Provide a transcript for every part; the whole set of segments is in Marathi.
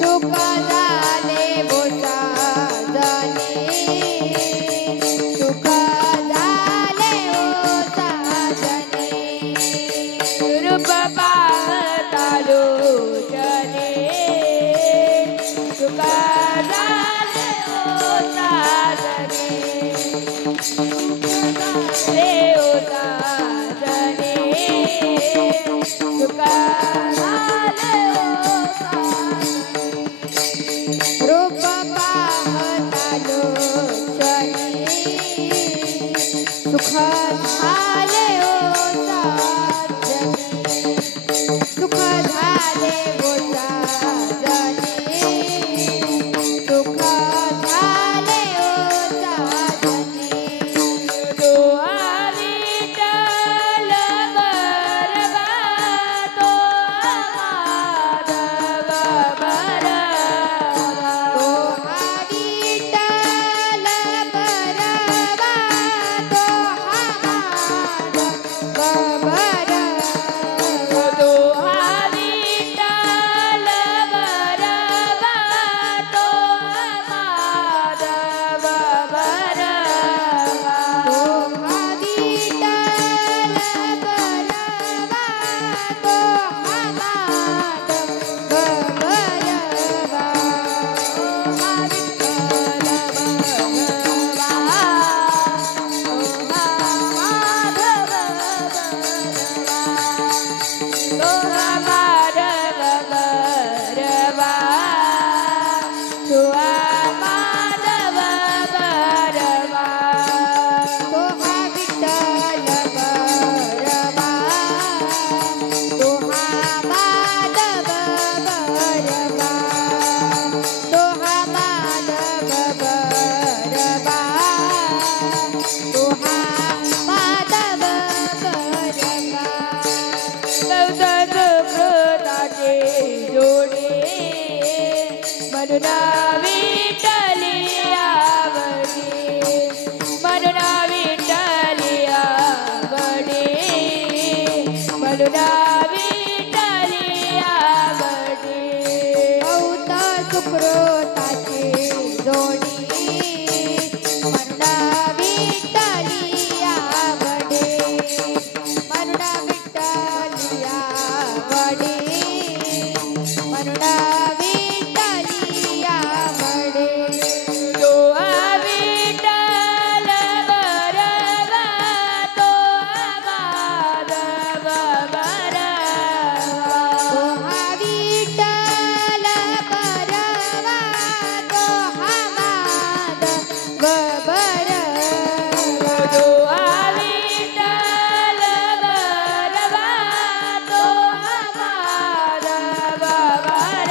सुख झाले बोचा जने सुख झाले बोचा जने रूप पाहता लोचने सुख झाले होता जने रे होता जने सुख झाले होता रूप पाहता लोचने सुख झाले बोचा जने सुख झाले बोचा जने सुख झाले बोचा जने दोहा विठ्ठल बरवा तो माधव बरवा तो हा विठ्ठल बरवा तो हा माधव बरवा दोहा विठ्ठल बरवा तो माधव बरवा तो हा विठ्ठल बरवा तो हा माधव बरवा तो हा विठ्ठल बरवा तो हा माधव बरवा तो हा माधव बरवा तो हा माधव बरवा मनुना विठ्ठली आवडे मनुना विठ्ठली आवडे मनुना विठ्ठली आवडे औत सुकृताचे जोडी मनुडा विठ्ठली आवडे मनुडा विठ्ठली आवडे मनुडा विठ्ठली आवडे दोहा विठ्ठल बरवा तो माधव बरवा तो हा विठ्ठल बरवा तो हा माधव बरवा दोहा विठ्ठल बरवा तो माधव बरवा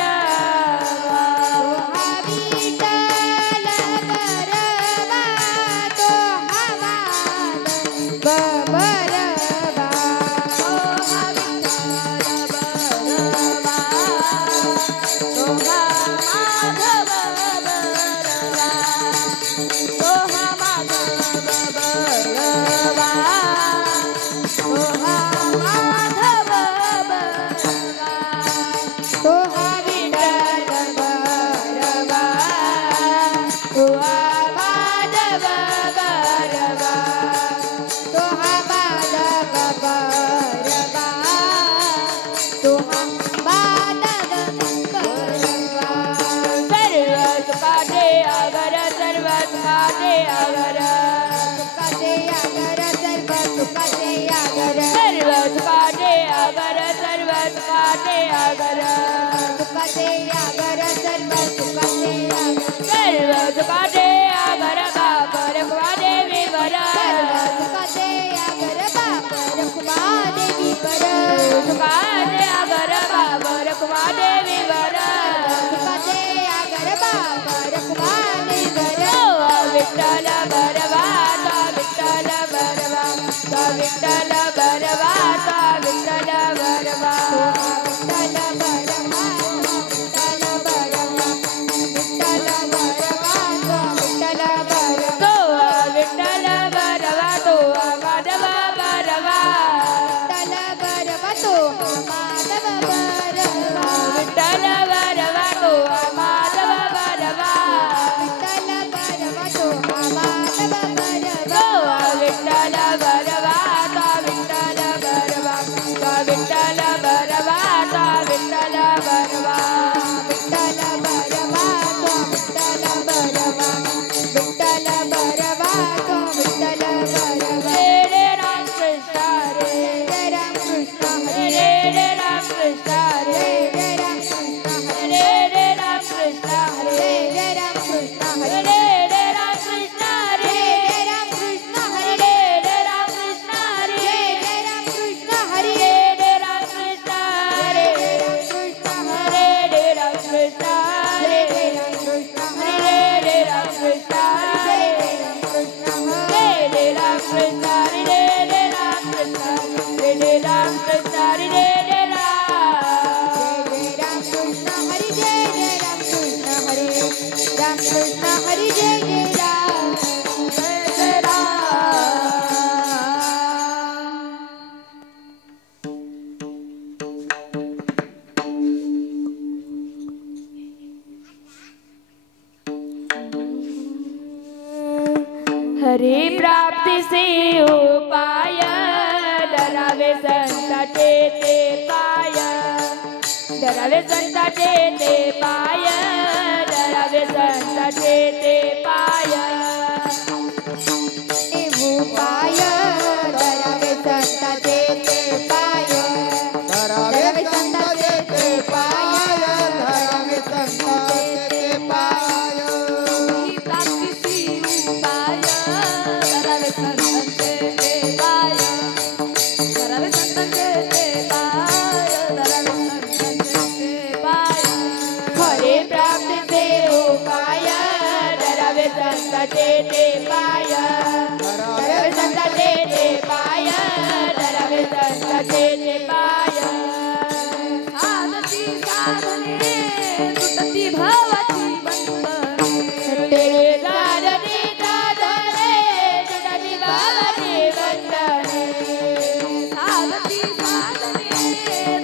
तो हा विठ्ठल बरवा तो हा माधव बरवा तो हा विठ्ठल बरवा तो माधव बरवा तो माधव बरवा तो माधव बरवा तो हा विठ्ठल बरवा तो हा माधव बरवा तो हा माधव बरवा तो हा माधव बरवा सर्वच पाठे अगर सर्वच पाठे अगर सुखाचे आगर सर्व सुखाचे आगर सर्वच पाठे अगर सर्वच पाठे अगर सुखाचे आगर सर्व सुखाचे आगर सर्वच पाठे अगर बापर देवी वर सुखाचे आगर बापर कुमादेवी वर सुखाचे अगर बापर देवी वर सुखाचे आगर बापर कुमादेवी वर विठ्ठल बरवा तो विठ्ठल बरवा तो विठ्ठल बरवा तो विठ्ठल बरवा विठ्ठल बरवा विठ्ठल बरवा Krishna Hare Hare Ram Krishna Hare Hare Ram Krishna Hare Ram Krishna Hare Ram Krishna Hare Ram Krishna Hare Jai Jai Ram. Hari प्राप्ति से उपाय डरावे संताचे ते पाय डरावे संताचे ते पाय डरावे संताचे ते पाय उपाय डरावे संताचे ते पाय डरावे संताचे ते पाय डरावे संताचे ते पाय प्राप्ति उपाय डरावे संताचे ते पाय डरावे संताचे ते पाय डरावे संताचे ते पाय हरे प्राप्ति से उपाय डरावे संताचे ते पाय डरावे संताचे ते पाय डरावे संताचे ते पाय साधती साधने सुटती भवती बंधने साधती साधने सुटती भवती बंधने साधती साधने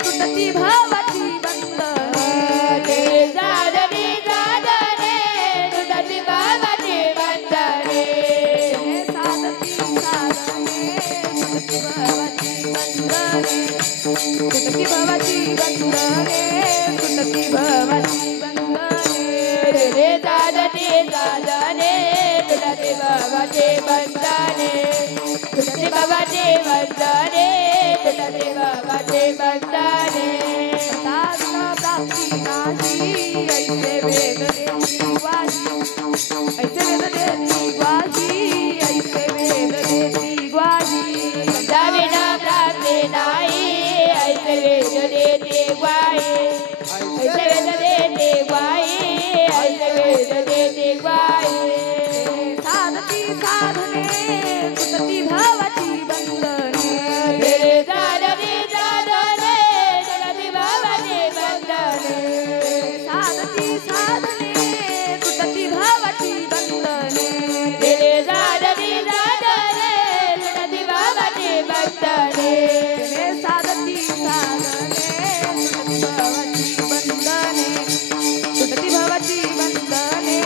सुटती भवती बंधने साधती साधने सुटती भवती बंधने साधती साधने सुटती भवती बंधने सुटती भवती बंधने सुटती भवती बंधने रे साधती साधने सुटती भवती बंधने सुटती भवती बंधने सुटती भवती बंधने साधना प्राप्ति नाशी ऐसे वेद देती ग्वाही ऐसे वेद देती ग्वाही ऐसे वेद देती ग्वाही विना प्राप्ति नाही ऐसे वेद देते ग्वाही ऐसे वेद देते ग्वाही ऐसे वेद देते ग्वाही साधती साधने सुटती भवती बंधने साधती साधने सुटती भवती बंधने साधती साधने सुटती भवती बंधने साधती साधने सुटती भवती बंधने साधती साधने सुटती भवती बंधने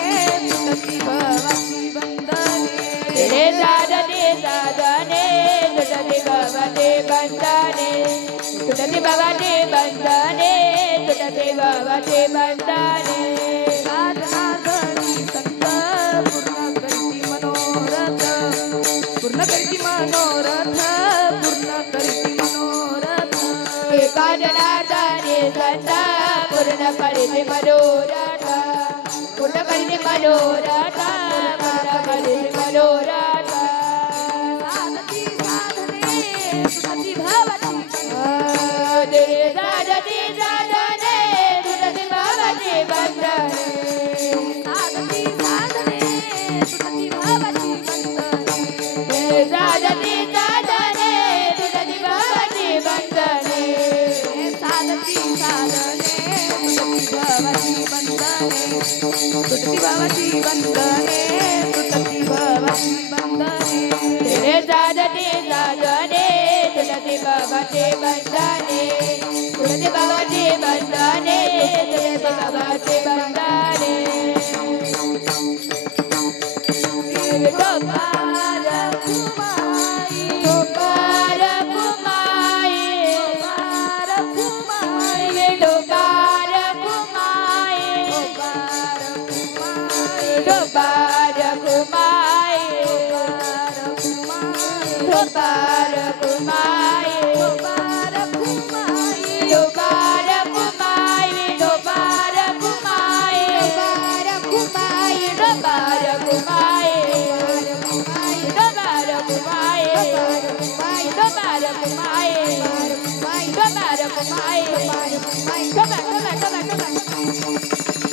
सुटती भवती बंधने रे साधती साधने सुटती भवती बंधने सुटती भवती बंधने सुटती भवती बंधने साधना करी संत पूर्ण करती मनोरथ पूर्ण करती मनोरथ पूर्ण करती मनोरथ एका जनार्दने संता पूर्ण करते मनोरथ पूर्ण करते मनोरथ पूर्ण करते मनोरथ साधती साधने सुटती भवती साधती साधने सुटती भवती बंधने साधती साधने सुटती भवती बंधने साधती साधने सुटती भवती बंधने साधती साधने सुटती भवती बंधने सुटती भवती बंधने सुटती भवती बंधने रे साधती साधने सुटती भवती बंधने सुटती भवती बंधने सुटती भवती बंधने गोपाल कुमाई गोपाल कुमाई गोपाल कुमाई गोपाल कुमाई गोपाल कुमाई गोपाल कुमाई गोपाल कुमाई गोपाल कुमाई गोपाल कुमाई गोपाल कुमाई गोपाल कुमाई गोपाल कुमाई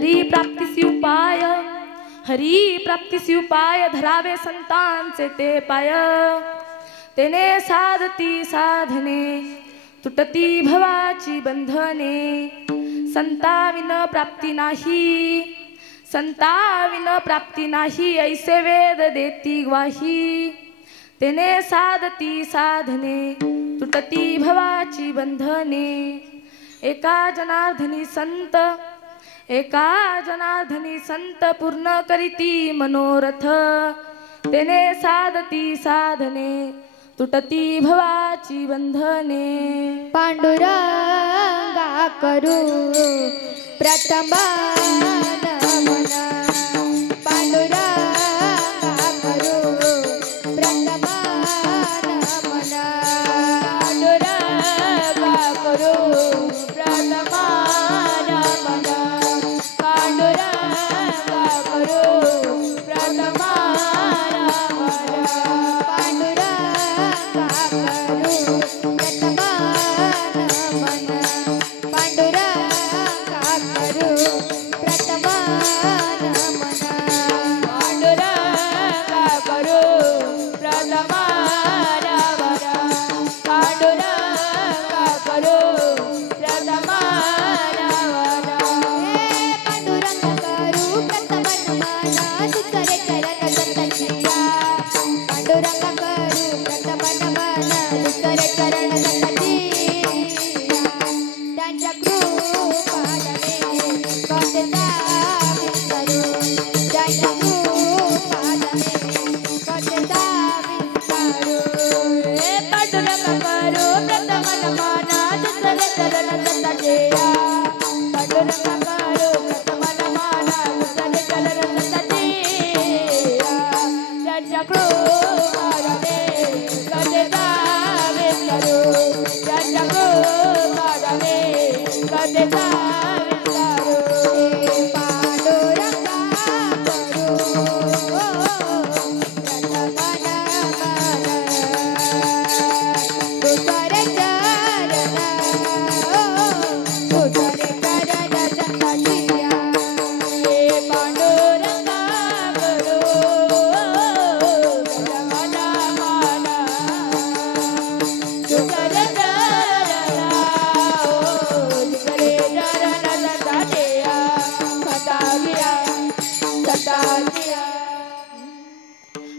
हरी प्राप्तीसी उपाय, हरी प्राप्तीसी उपाय, धरावे संतांचे ते पाय. तेने साधती साधने, तुटती भवाची बंधने. संताविन प्राप्ती नाही, संताविन प्राप्ती नाही, ऐसे वेद देती ग्वाही. तेने साधती साधने, तुटती भवाची बंधने. एका जनार्दनी संत, एका जनार्दनी संत, पूर्ण करीती मनोरथ. तेने साधती साधने, तुटती भवाची बंधने. पांडुरंगा करू प्रथम नमन, पांडुरंगा करू प्रथम नमन. पांडुरंगा करू प्रथम नमन, पांडुरंगा करू प्रथम नमन.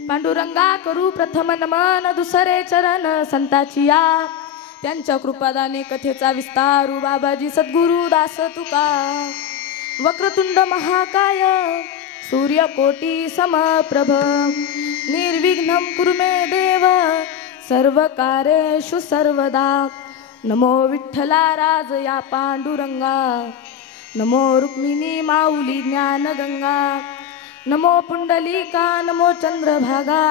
पांडुरंगा करू प्रथम नमन, दुसरे चरण संताची या. त्यांच्या कृपादाने कथेचा विस्तारू, बाबाजी सद्गुरु दास तुका. वक्रतुंड महाकाय, सूर्यकोटी समप्रभ, निर्विघ्नं कुरु मे देव, सर्वकार्येषु सर्वदा. नमो विठ्ठला राज या पांडुरंगा, नमो रुक्मिणी माऊली ज्ञानगंगा. नमो पुंडलिका, नमो चंद्रभागा,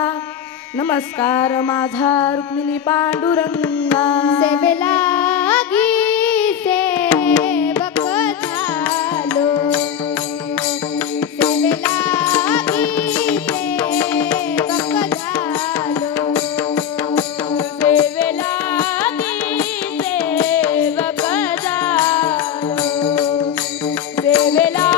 नमस्कार माझा रुक्मिणी पांडुरंगा. सेवेला सेवक झालो, सेवेला सेवक झालो, सेवेला सेवक झालो, सेवेला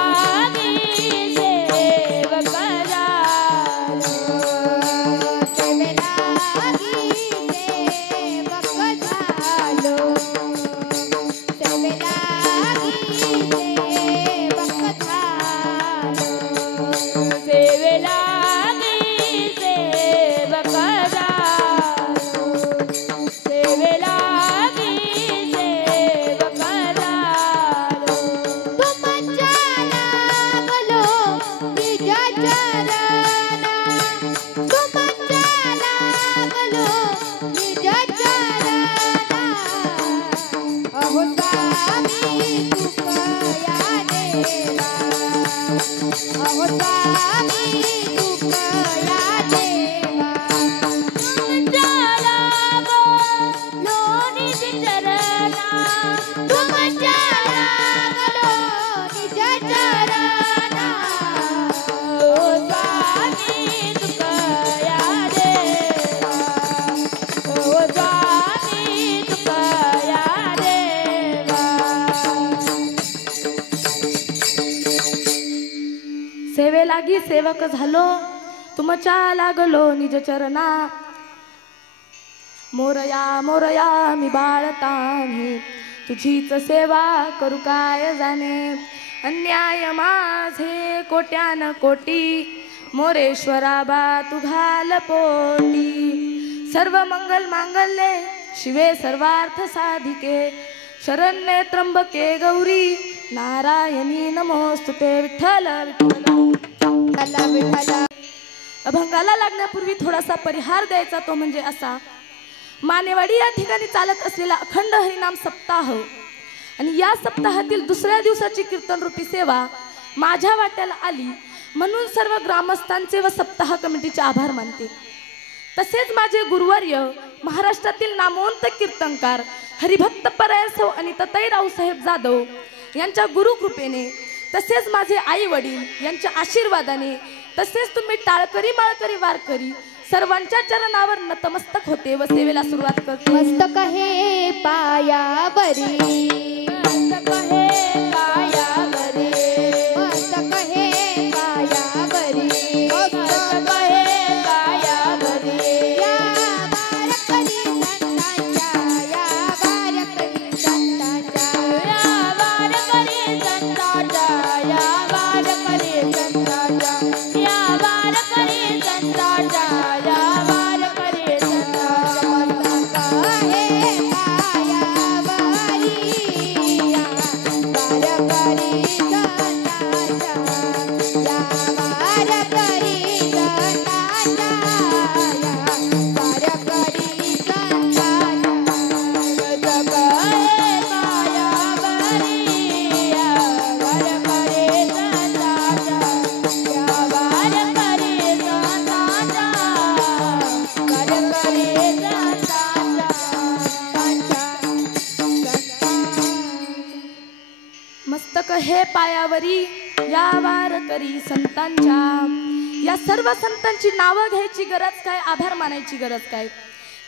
तुमचाही सेवक झालो, तुमच्या लागलो निज चरणा. मोरया मोरया मी बाळताने, तुझीच सेवा करू काय जाणे. अन्याय माझे कोट्यान कोटी, मोरेश्वरा बा तू घाल पोटी. सर्व मंगल मांगल्ये शिवे सर्वार्थ साधिके, शरण्ये त्र्यंबके गौरी नारायणी नमोस्तुते. विठ्ठल विठ्ठल. अभंगाला लागण्यापूर्वी थोडासा परिहार द्यायचा, तो म्हणजे असा. मानेवाडी या ठिकाणी चालत असलेला अखंड हरिनाम सप्ताह आणि या सप्ताहातील दुसऱ्या दिवसाची कीर्तन रूपी सेवा माझ्या वाट्याला आली, म्हणून सर्व ग्रामस्थांचे व सप्ताह कमिटीचे आभार मानते. तसेच माझे गुरुवर्य महाराष्ट्रातील नामवंत कीर्तनकार हरिभक्त परायण अनिताताई रावसाहेब जाधव यांच्या गुरुकृपेने, तसेच माझे आई वडील यांच्या आशीर्वादाने, तसेच तुम्ही टाळकरी माळकरी वारकरी सर्वांच्या चरणावर नतमस्तक होते व सेवेला सुरुवात करते. मस्तक हे पायावरी, मस्तक हे पायावरी, मस्तक हे पायावरी, मस्तक हे पायावरी. या वारकरी संतांच्या, या वारकरी संतांच्या, या वारकरी संतांच्या, या वारकरी संतांच्या, या वारकरी संतांच्या, या वारकरी मस्तक हे पायावरी या वारकरी संतांच्या. या सर्व संतांची नावं घ्यायची गरज काय, आभार मानायची गरज काय.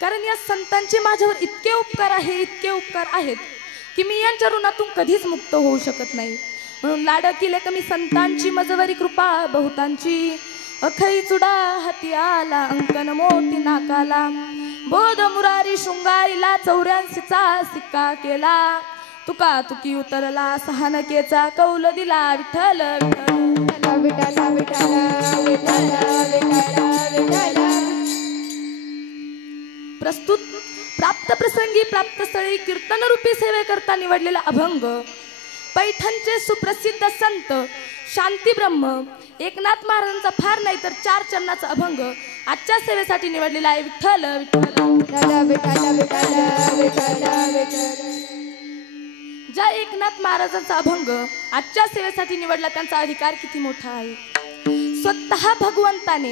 कारण या संतांचे माझ्यावर इतके उपकार आहे, इतके उपकार आहेत की मी यांच्या ऋणातून कधीच मुक्त होऊ शकत नाही. म्हणून लाडकीले कमी संतांची मजवरी कृपा बहुतांची. अखई चुडा हाती आला अंकन मोठी नाकाला, बोध मुरारी शृंगारीला 84चा सिक्का केला. तुका तुकी उतरला सहानकेचा कौल दिला. विठ्ठल विठ्ठल विठ्ठल विठ्ठल विठ्ठल विठ्ठल विठ्ठल. प्रस्तुत प्राप्त प्रसंगी प्राप्त स्थळी कीर्तन रूपी सेवेकरता निवडलेला अभंग पैठणचे सुप्रसिद्ध संत शांती ब्रह्म एकनाथ महाराजांचा फार नाही तर 4 चरणाचा अभंग आजच्या सेवेसाठी निवडलेला आहे. विठ्ठल विठ्ठल विठ्ठल विठ्ठल विठ्ठल विठ्ठल. ज्या एकनाथ महाराजांचा अभंग आजच्या सेवेसाठी निवडला त्यांचा अधिकार किती मोठा आहे. स्वतः भगवंताने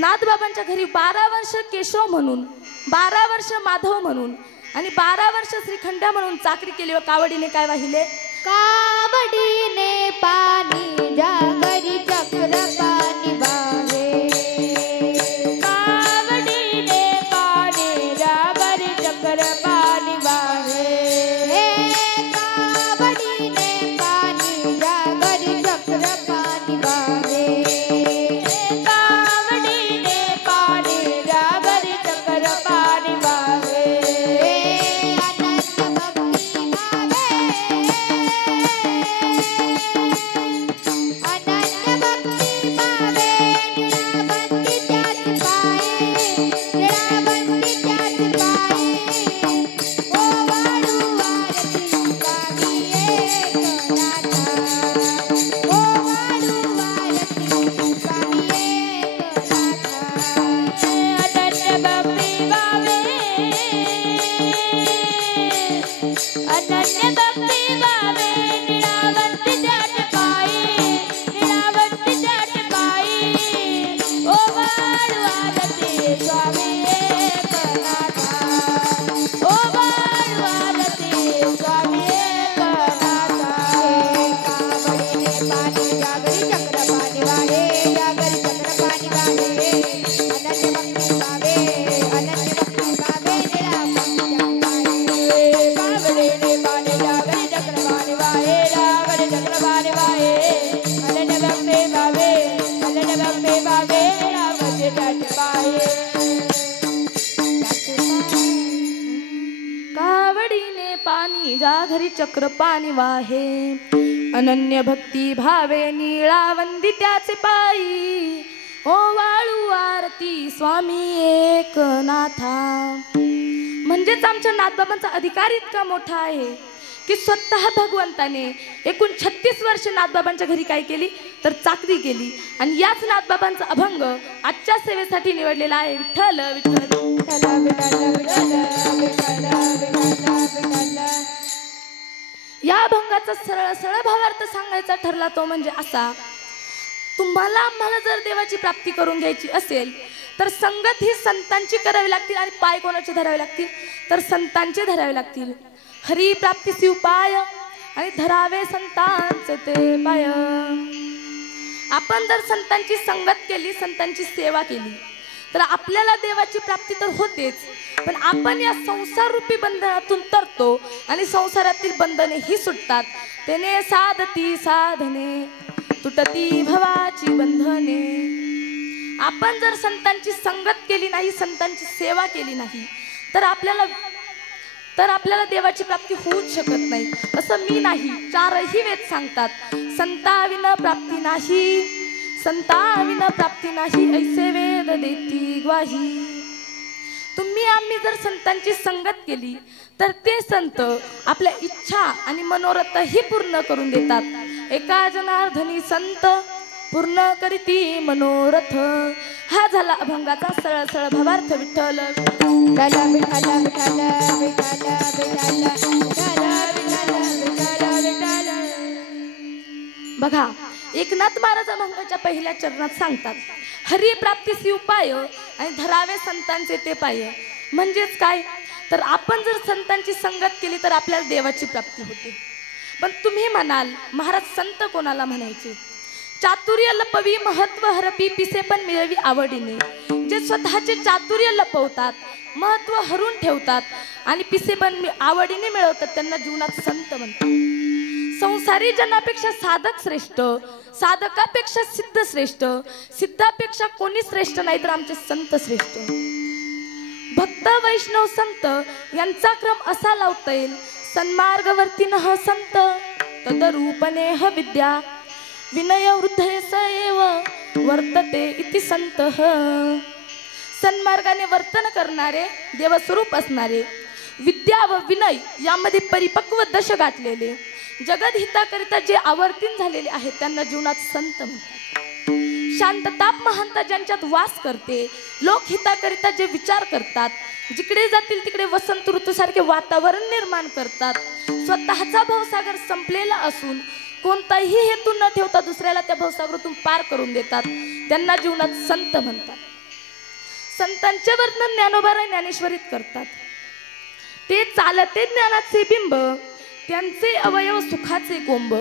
नाथबाबांच्या घरी 12 वर्ष केशव म्हणून, 12 वर्ष माधव म्हणून आणि 12 वर्ष श्रीखंड्या म्हणून चाकरी केली व कावडीने काय वाहिले. कावडीने पाणी जागरी चक्र पाणी वाहे, कावडीने पाणी जागरी चक्र पाणी वाहे. कावडीने पाणी जागरी चक्र पाणी वाहे, कावडीने पाणी जागरी चक्र पाणी वाहे. चक्रवाणी पाणी ज्या घरी चक्र पाणी वाहे, अनन्य भक्ती भावे निळावंदी त्याचे पायी, ओ वाळू आरती स्वामी एकनाथा. म्हणजेच आमच्या नाथबाबांचा अधिकार इतका मोठा आहे की स्वतः भगवंताने एकूण 36 वर्ष नाथबाबांच्या घरी काय केली तर चाकरी केली, आणि याच नाथबाबांचा अभंग आजच्या सेवेसाठी निवडलेला आहे. विठ्ठल विठ्ठल. या अभंगाचा सरळ सरळ भावार्थ सांगायचा ठरला तो म्हणजे असा, तुम्हाला आम्हाला जर देवाची प्राप्ती करून घ्यायची असेल तर संगत ही संतांची करावी लागतील, आणि पाय कोणाचे धरावे लागतील तर संतांचे धरावे लागतील. हरी प्राप्तीसी उपाय आणि धरावे संतांचे ते पाय. आपण जर संतांची संगत केली, संतांची सेवा केली तर आपल्याला देवाची प्राप्ती तर होतेच, पण आपण या संसार रूपी बंधनातून तरतो आणि संसारातील बंधने ही सुटतात. तेने साधती साधने तुटती भवाची बंधने. आपण जर संतांची संगत केली नाही, संतांची सेवा केली नाही तर आपल्याला देवाची प्राप्ती होऊच शकत नाही. असं मी नाही, 4ही वेद सांगतात. संताविन प्राप्ती नाही, संताविन प्राप्ती नाही, ऐसे वेद देती ग्वाही. तुम्ही आम्ही जर संतांची संगत केली तर ते संत आपल्या इच्छा आणि मनोरथही पूर्ण करून देतात. एका जनार्दनी संत पूर्ण करीती मनोरथ. हा झाला अभंगाचा सरळ सरळ भावार्थ. विठ्ठल बघा, एकनाथ महाराज अभंगाच्या पहिल्या चरणात सांगतात, हरी प्राप्तीसी उपाय आणि धरावे संतांचे ते पाय. म्हणजेच काय तर आपण जर संतांची संगत केली तर आपल्याला देवाची प्राप्ती होते. पण तुम्ही म्हणाल महाराज संत कोणाला म्हणायचे? चातुर्य लपवी महत्व हरपी पिसे पण मिळवी आवडीने. जे स्वतःचे चातुर्य लपवतात, महत्व हरून ठेवतात आणि पिसे पण आवडीने मिळवतात त्यांना जीवनात संत म्हणतात. संसारी जनापेक्षा साधक श्रेष्ठ, साधकापेक्षा सिद्ध श्रेष्ठ, सिद्धापेक्षा कोणी श्रेष्ठ नाही तर आमचे संत श्रेष्ठ. भक्त वैष्णव संत यांचा क्रम असा लावता येईल. सन्मार्गवर्तीनः संत तदरूपने विद्या, विनय वृद्धे सएव वर्तते इति संतः. सन्मार्गाने वर्तन करणारे, देवस्वरूप असणारे, विद्या व विनय यामध्ये परिपक्व दश गाठलेले, जगत हिताकरिता जे आवर्तीन झालेले आहेत त्यांना जीवनात संत म्हणतात. शांतताप महानता ज्यांच्यात वास करते, लोकहिताकरिता जे विचार करतात, जिकडे जातील तिकडे वसंत ऋतूसारखे वातावरण निर्माण करतात, स्वतःचा भवसागर संपलेला असून कोणताही हेतू न ठेवता दुसऱ्याला त्या भवसागरातून पार करून देतात त्यांना जीवनात संत म्हणतात. संतांचे वर्णन ज्ञानोबा ज्ञानेश्वरीत करतात. ते चालते ज्ञानाचे बिंब, त्यांचे अवयव सुखाचे कोंब,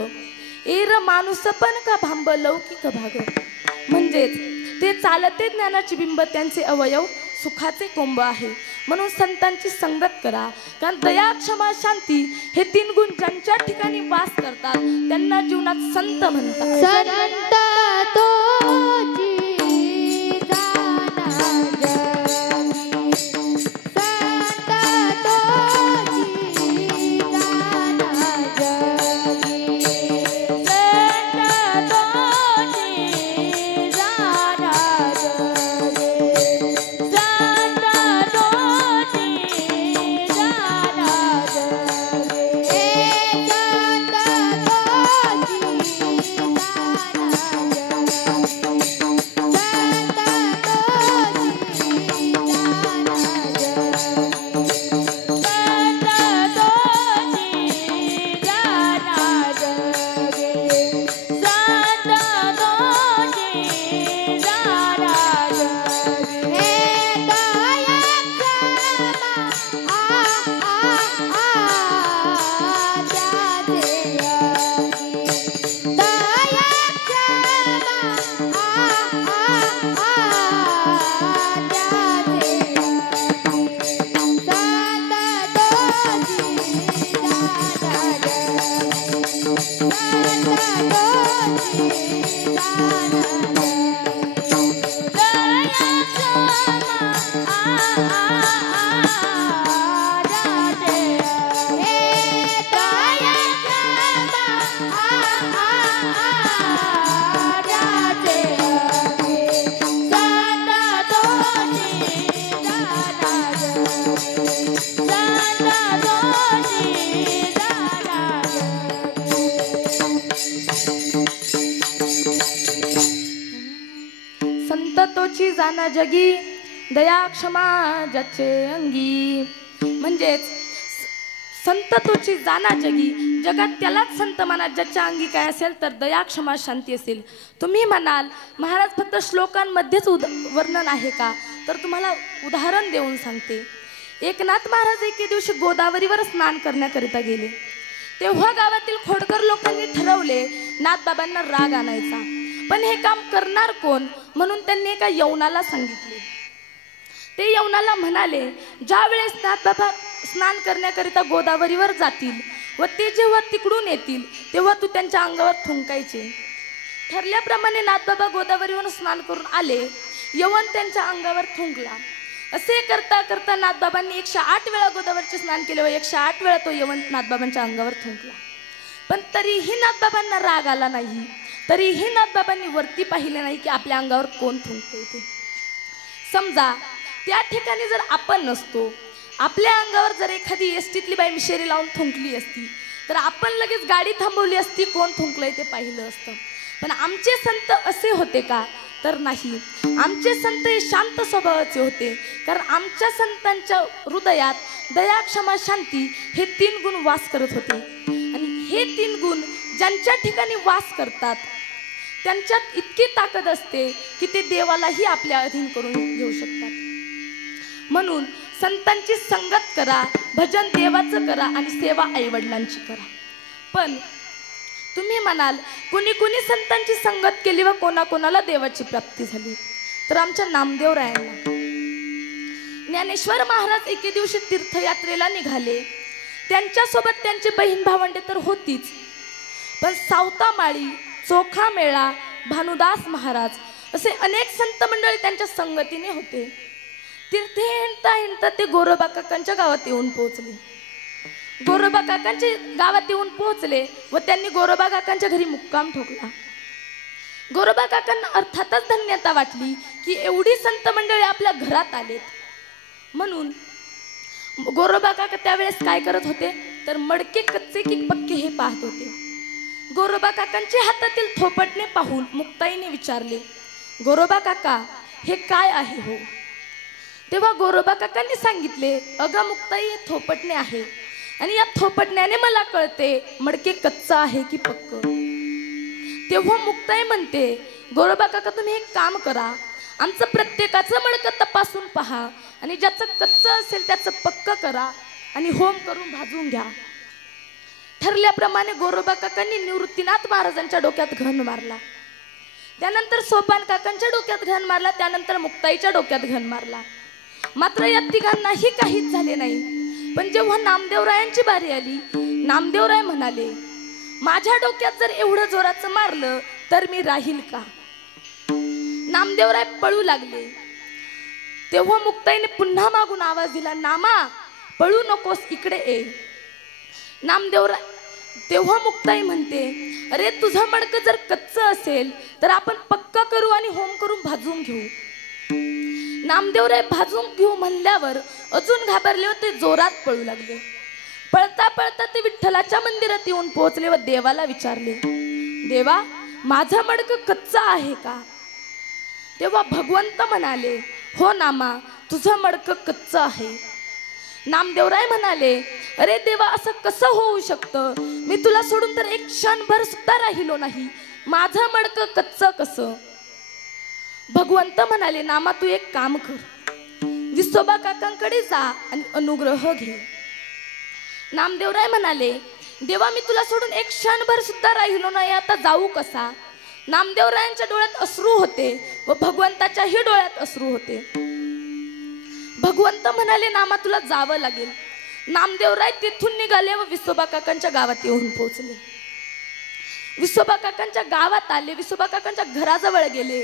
एर माणूस पण का भांब लौकिक भाग. म्हणजेच ते चालते ज्ञानाचे बिंब, त्यांचे अवयव सुखाचे कोंब आहे. म्हणून संतांची संगत करा, कारण दया क्षमा शांती हे 3 गुण ज्यांच्या ठिकाणी वास करतात त्यांना जीवनात संत म्हणतात. संत तोची जाना जगी, संत तोची जाना जगी, संत तोची जाना जगी, संत तोची जाना जगी, संत तोची जाना जगी. तुझी जाना जगी दया क्षमा ज्याचे अंगी. म्हणजेच संत तुझी जाना जगी, जगात त्यालाच संत म्हणा ज्याच्या अंगी काय असेल तर दया क्षमा शांती असेल. तुम्ही म्हणाल महाराज फक्त श्लोकांमध्येच वर्णन आहे का, तर तुम्हाला उदाहरण देऊन सांगते. एकनाथ महाराज एके दिवशी गोदावरीवर स्नान करण्याकरिता गेले. तेव्हा गावातील खोडकर लोकांनी ठरवले नाथबाबांना राग आणायचा. पण हे काम करणार कोण म्हणून त्यांनी एका यवनाला सांगितले. ते यवनाला म्हणाले, ज्या वेळेस नाथबाबा स्नान करण्याकरिता गोदावरीवर जातील व ते जेव्हा तिकडून येतील तेव्हा तू त्यांच्या अंगावर थुंकायचे. ठरल्याप्रमाणे नाथबाबा गोदावरीवर स्नान करून आले. यवन त्यांच्या अंगावर थुंकला. असे करता करता नाथबाबांनी 108 वेळा गोदावरीचे स्नान केले व 108 वेळा तो यवन नाथबाबांच्या अंगावर थुंकला. पण तरीही नाथबाबांना राग आला नाही. तरीही नाथबाबांनी वरती पाहिले नाही की आपल्या अंगावर कोण थुंकते ते. समजा त्या ठिकाणी जर आपण नसतो, आपल्या अंगावर जर एखादी एसटीतली बाई मिशेरी लावून थुंकली असती तर आपण लगेच गाडी थांबवली असती, कोण थुंकलंय ते पाहिलं असतं. पण आमचे संत असे होते का, तर नाही. आमचे संत हे शांत स्वभावाचे होते, कारण आमच्या संतांच्या हृदयात दया क्षमा शांती हे 3 गुण वास करत होते. आणि हे 3 गुण ज्यांच्या ठिकाणी वास करतात त्यांच्यात इतकी ताकद असते की ते देवालाही आपल्या अधीन करून घेऊ शकतात. म्हणून संतांची संगत करा, भजन देवाचं करा आणि सेवा आईवडिलांची करा. पण तुम्ही म्हणाल कुणी कुणी संतांची संगत केली व कोणाकोणाला देवाची प्राप्ती झाली, तर आमच्या नामदेवरायांना. ज्ञानेश्वर महाराज एके दिवशी तीर्थयात्रेला निघाले. त्यांच्यासोबत त्यांची बहीण भावंडे तर होतीच, पण सावतामाळी, चोखामेळा, भानुदास महाराज असे अनेक संत मंडळी त्यांच्या संगतीने होते. तीर्थे हिंडता हिंडता ते गोरोबा काकांच्या गावात येऊन पोहोचले. गोरोबा काकांच्या गावात येऊन पोहोचले व त्यांनी गोरोबा काकांच्या घरी मुक्काम ठोकला. गोरोबा काकांना अर्थातच धन्यता वाटली की एवढी संत मंडळी आपल्या घरात आलेत. म्हणून गोरोबा काका त्यावेळेस काय करत होते, तर मडके कच्चे की पक्के हे पाहत होते. गोरोबा काकांच्या हातातील थोपटणे पाहून मुक्ताईने विचारले, गोरोबा काका हे काय आहे हो? तेव्हा गोरोबा काकांनी सांगितले, अगा मुक्ताई हे थोपटणे आहे आणि या थोपटण्याने मला कळते मडके कच्चं आहे की पक्क. तेव्हा मुक्ताई म्हणते, गोरोबा काका तुम्ही एक काम करा, आमचं प्रत्येकाचं मडकं तपासून पहा आणि ज्याचं कच्चं असेल त्याचं पक्क करा आणि होम करून भाजून घ्या. ठरल्याप्रमाणे गोरोबा काकांनी निवृत्तीनाथ महाराजांच्या डोक्यात घन मारला. त्यानंतर सोपान काकांच्या डोक्यात घन मारला. त्यानंतर मुक्ताईच्या डोक्यात घन मारला. मात्र या तिघांनाही काहीच झाले नाही. पण जेव्हा नामदेवरायांची बारी आली, नामदेवराय म्हणाले, माझ्या डोक्यात जर एवढं जोराचं मारलं तर मी राहील का? नामदेवराय पळू लागले. तेव्हा मुक्ताईने पुन्हा मागून आवाज दिला, नामा पळू नकोस, इकडे ये. नामदेवराय तेव्हा मुक्ताई म्हणते, अरे तुझं मडकं जर कच्चं असेल तर आपण पक्का करू आणि होम करून भाजून घेऊ. नामदेवराय भाजून घेऊ म्हणल्यावर अजून घाबरले व ते जोरात पळू लागले. पळता पळता ते विठ्ठलाच्या मंदिरात येऊन पोहोचले व देवाला विचारले, देवा माझं मडकं कच्चं आहे का? तेव्हा भगवंत म्हणाले, हो नामा तुझं मडकं कच्चं आहे. नामदेवराय म्हणाले, अरे देवा असं कसं होऊ शकतं? मी तुला सोडून तर एक क्षणभर सुद्धा राहिलो नाही, माझं मडकं कच्चं कसं? भगवंत म्हणाले, नामा तू एक काम कर, विसोबा काकांकडे जा आणि अनुग्रह घे. नामदेवराय म्हणाले, देवा मी तुला सोडून एक क्षणभर सुद्धा राहिलो नाही, आता जाऊ कसा? नामदेवरायांच्या डोळ्यात अश्रू होते व भगवंताच्याही डोळ्यात अश्रू होते. भगवंत म्हणाले, नामा तुला जावं लागेल. नामदेवराय तिथून निघाले व विसोबा काकांच्या गावात येऊन पोहोचले. विसोबा काकांच्या गावात आले. विसोबा काकांच्या घराजवळ गेले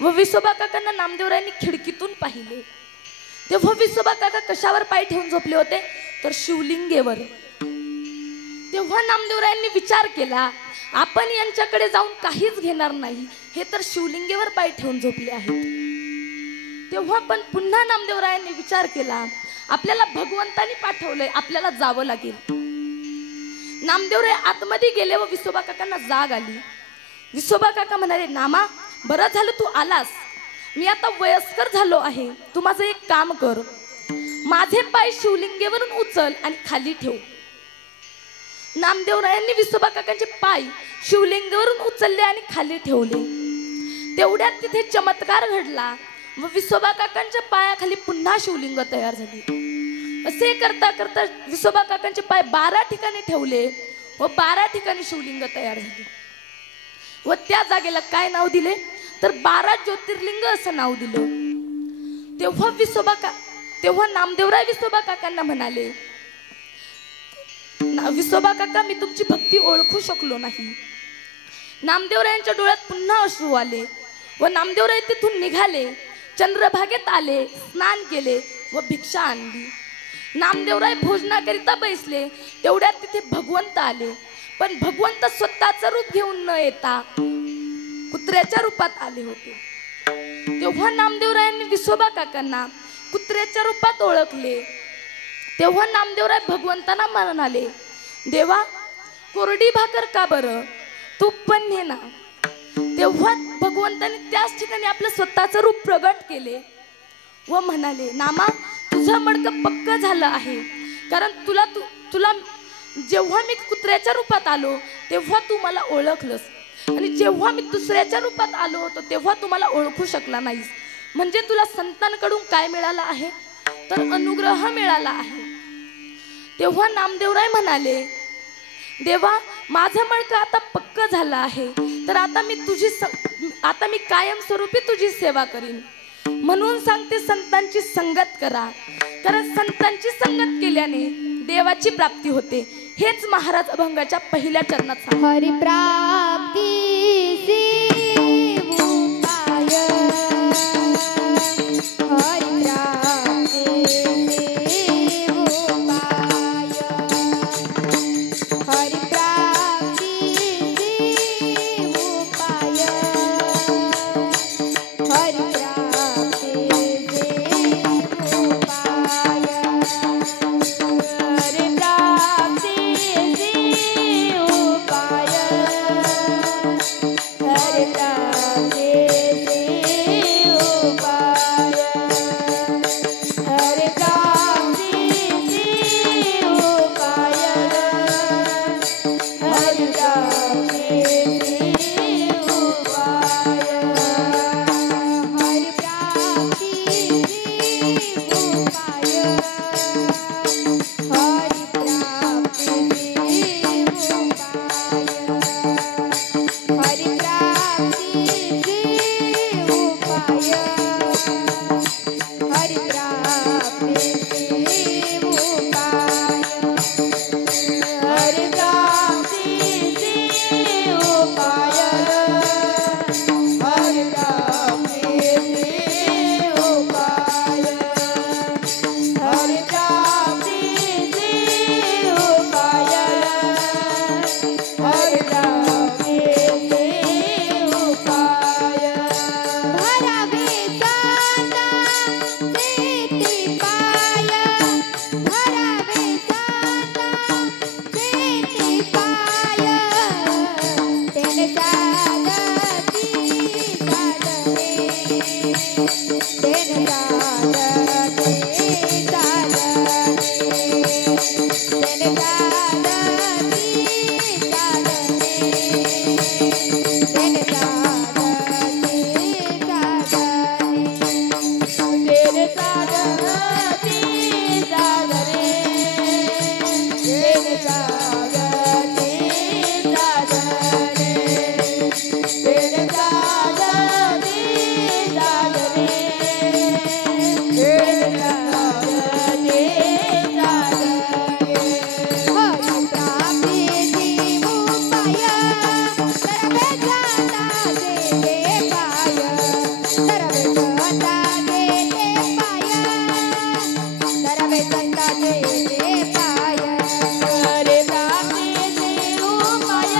व विसोबा काकांना नामदेवरायांनी खिडकीतून पाहिले. तेव्हा विसोबा काका कशावर पाय ठेवून झोपले होते, तर शिवलिंगेवर. तेव्हा नामदेवरायांनी विचार केला, आपण यांच्याकडे जाऊन काहीच घेणार नाही, हे तर शिवलिंगेवर पाय ठेवून झोपले आहेत. तेव्हा पण पुन्हा नामदेवरायांनी विचार केला, आपल्याला भगवंतानी पाठवलंय, आपल्याला जावं लागेल. नामदेवराय आतमध्ये गेले व विसोबा काकांना जाग आली. विसोबा काका म्हणाले, नामा बरं झालं तू आलास, मी आता वयस्कर झालो आहे, तू माझं एक काम कर, माझे पाय शिवलिंगेवरून उचल आणि खाली ठेव. नामदेवरायांनी विसोबा काकांचे पाय शिवलिंगावरून उचलले आणि खाली ठेवले. तेवढ्यात तिथे चमत्कार घडला व विसोबा काकांच्या पायाखाली पुन्हा शिवलिंग तयार झाली. असे करता करता विसोबा काकांचे पाय 12 ठिकाणी ठेवले व 12 ठिकाणी शिवलिंग तयार झाली. व त्या जागेला काय नाव दिले तर 12 ज्योतिर्लिंग असं नाव दिलं. तेव्हा नामदेवराय विसोबा काकांना म्हणाले, विसोबा काका मी तुमची भक्ती ओळखू शकलो नाही. नामदेवरायांच्या डोळ्यात पुन्हा अश्रू आले व नामदेवराय तिथून निघाले, चंद्रभागेत आले, स्नान केले व भिक्षा आणली. नामदेवराय भोजनाकरिता बैसले, तेवढ्यात तिथे भगवंत आले. पण भगवंत स्वतःचं रूप घेऊन न येता कुत्र्याच्या रूपात आले होते. तेव्हा नामदेवरायांनी विसोबा काकांना कुत्र्याच्या रूपात ओळखले. तेव्हा नामदेवराय भगवंतांना म्हणाले, देवा कोरडी भाकर का बरं, तूप पण ने ना. तेव्हा भगवंतांनी त्याच ठिकाणी आपलं स्वतःचं रूप प्रगट केले व म्हणाले, नामा तुझं मडकं पक्क झालं आहे, कारण तुला जेव्हा मी कुत्र्याच्या रूपात आलो तेव्हा तू मला ओळखलंस आणि जेव्हा मी दुसऱ्याच्या रूपात आलो होतो तेव्हा तू मला ओळखू शकला नाहीस. म्हणजे तुला संतांकडून काय मिळालं आहे तर अनुग्रह मिळाला आहे. तेव्हा नामदेवराय म्हणाले, देवा माझं मडकं आता पक्क झालं आहे, तर आता मी कायमस्वरूपी तुझी सेवा करीन. म्हणून सांगते संतांची संगत करा, कारण संतांची संगत केल्याने देवाची प्राप्ती होते. हेच महाराज अभंगाच्या पहिल्या चरणात सांगतात. हरि प्राप्ती उपाय, हरि प्राप्ती उपाय, हरि प्राप्ती उपाय, हरि प्राप्ती उपाय, हरि प्राप्ती उपाय, हरि प्राप्ती उपाय, हरि प्राप्ती उपाय, हरि प्राप्ती उपाय, हरि प्राप्ती उपाय, हरि प्राप्ती उपाय, हरि प्राप्ती उपाय, हरि प्राप्ती उपाय, हरि प्राप्ती उपाय, हरि प्राप्ती उपाय, हरि प्राप्ती उपाय, हरि प्राप्ती उपाय, भरावे दाता सेती पाय, भरावे दाता सेती पाय, तेने सादती सादरे, तेने सादती सादरे, तेने सादती सादरे, तेने सादती सादरे, तेने सादती सादरे, तेने सादती सादरे, तेने सादती सादरे, तेने सादती सादरे, हरि प्राप्ती उपाय, सर्वे जाता देते पाय, सर्वे जाता देते पाय, सर्वे जाता देते पाय, हरि प्राप्ती उपाय,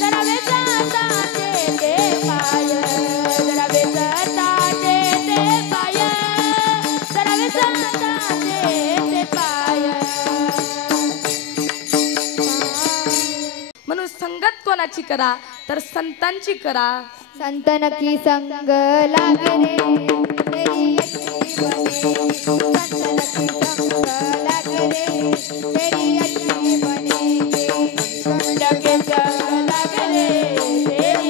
सर्वे जाता देते पाय, सर्वे जाता देते पाय, सर्वे जाता देते पाय. म्हणून संगत कोणाची करा तर संतांची करा. संतन की संग लागे रे तेरी अच्छी बनेगी संतन की संग लागे रे तेरी अच्छी बनेगी संत के संग लागे रे तेरी अच्छी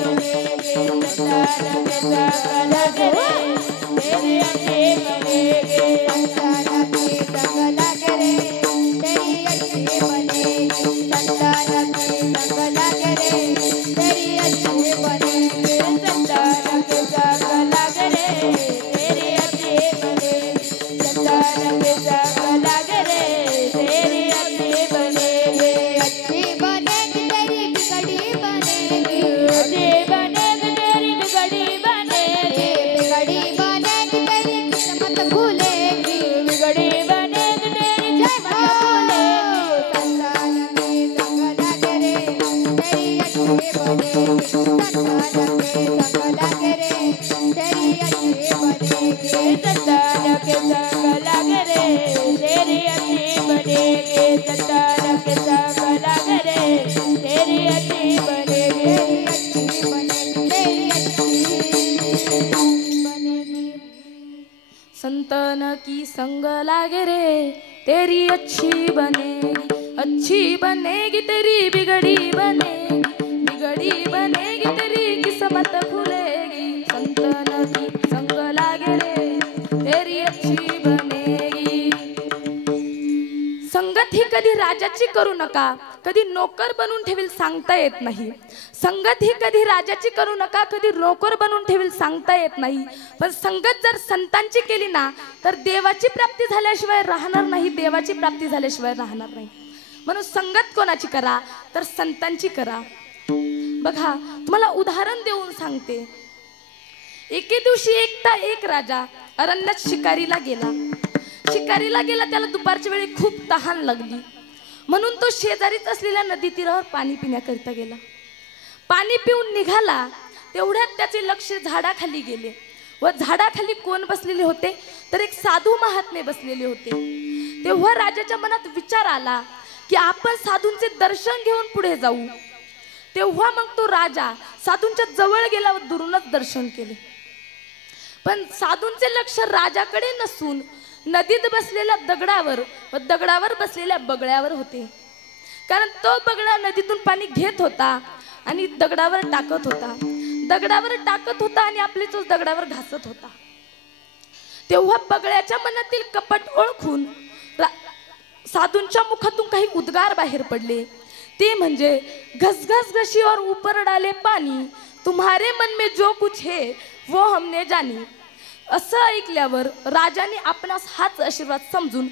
बनेगी संतान के संग लागे रे तेरी अच्छी बनेगी संतान की संग लागे रे तेरी अच्छी बनेगी संतान की संग लागे रे तेरी अच्छी बनेगी संतान के संग लागे रे तेरी अच्छी बनेगी संतान के संग लागे रे तेरी अच्छी बनेगी अच्छी बनेगी तेरी बिगड़ी बनेगी अच्छी बनेगी तेरी बिगड़ी बनेगी बिगड़ी बनेगी तेरी किस्मत भूलेगी बिगड़ी बनेगी तेरी किस्मत भूलेगी संतान की संग लागे रे तेरी अच्छी बनेगी संतान के संग लागे रे तेरी अच्छी बनेगी संतान के संग लागे रे तेरी अच्छी बनेगी संतान के संग लागे रे तेरी अच्छी बनेगी अच्छी बनेगी तेरी अच्छी बनेगी संतन की संग लागे रे तेरी अच्छी बनेगी तेरी बिगड़ी बनेगी तेरी किस्मत खुलेगी संतन की संग लागे रे तेरी अच्छी बनेगी। संगत ही कधी राजाची करू नका, कधी नोकर बनून ठेवील सांगता येत नाही। संगत ही कधी राजाची करू नका, कधी नोकर बनून ठेवील सांगता येत नाही। पण संगत जर संतांची केली ना तर देवाची प्राप्ती झाल्याशिवाय राहणार नाही, देवाची प्राप्ती झाल्याशिवाय राहणार नाही। म्हणून संगत कोणाची करा तर संतांची करा। बघा तुम्हाला उदाहरण देऊन सांगते। एके दिवशी एक राजा अरण्यात शिकारीला गेला। त्याला दुपारच्या वेळी खूप तहान लागली, म्हणून तो शेजारीच असलेल्या नदी तीरावर पाणी पिण्याकरिता गेला। पाणी पिऊन निघाला तेवढ्यात त्याचे लक्ष झाडाखाली गेले व झाडाखाली कोण बसलेले होते तर एक साधू महात्मे बसलेले होते। तेव्हा राजाच्या मनात विचार आला की आपण साधूंचे दर्शन घेऊन पुढे जाऊ। तेव्हा मग तो राजा साधूंच्या जवळ गेला व दुरूनच दर्शन केले। पण साधूंचे लक्ष राजाकडे नसून नदीत बसलेल्या दगडावर बसलेल्या बगळ्यावर होते। कारण तो बगळा नदीतून पाणी घेत होता आणि दगडावर टाकत होता आणि आपली चोच दगडावर घासत होता। तेव्हा बगळ्याच्या मनातील कपट ओळखून साधूंच्या मुखातून काही उद्गार बाहेर पडले। ते म्हणजे घसघस घसी और ऊपर डाले पानी, तुम्हारे मन में जो कुछ है वो हमने जानी। असं ऐकल्यावर राजाने आपणास हाच आशीर्वाद समजून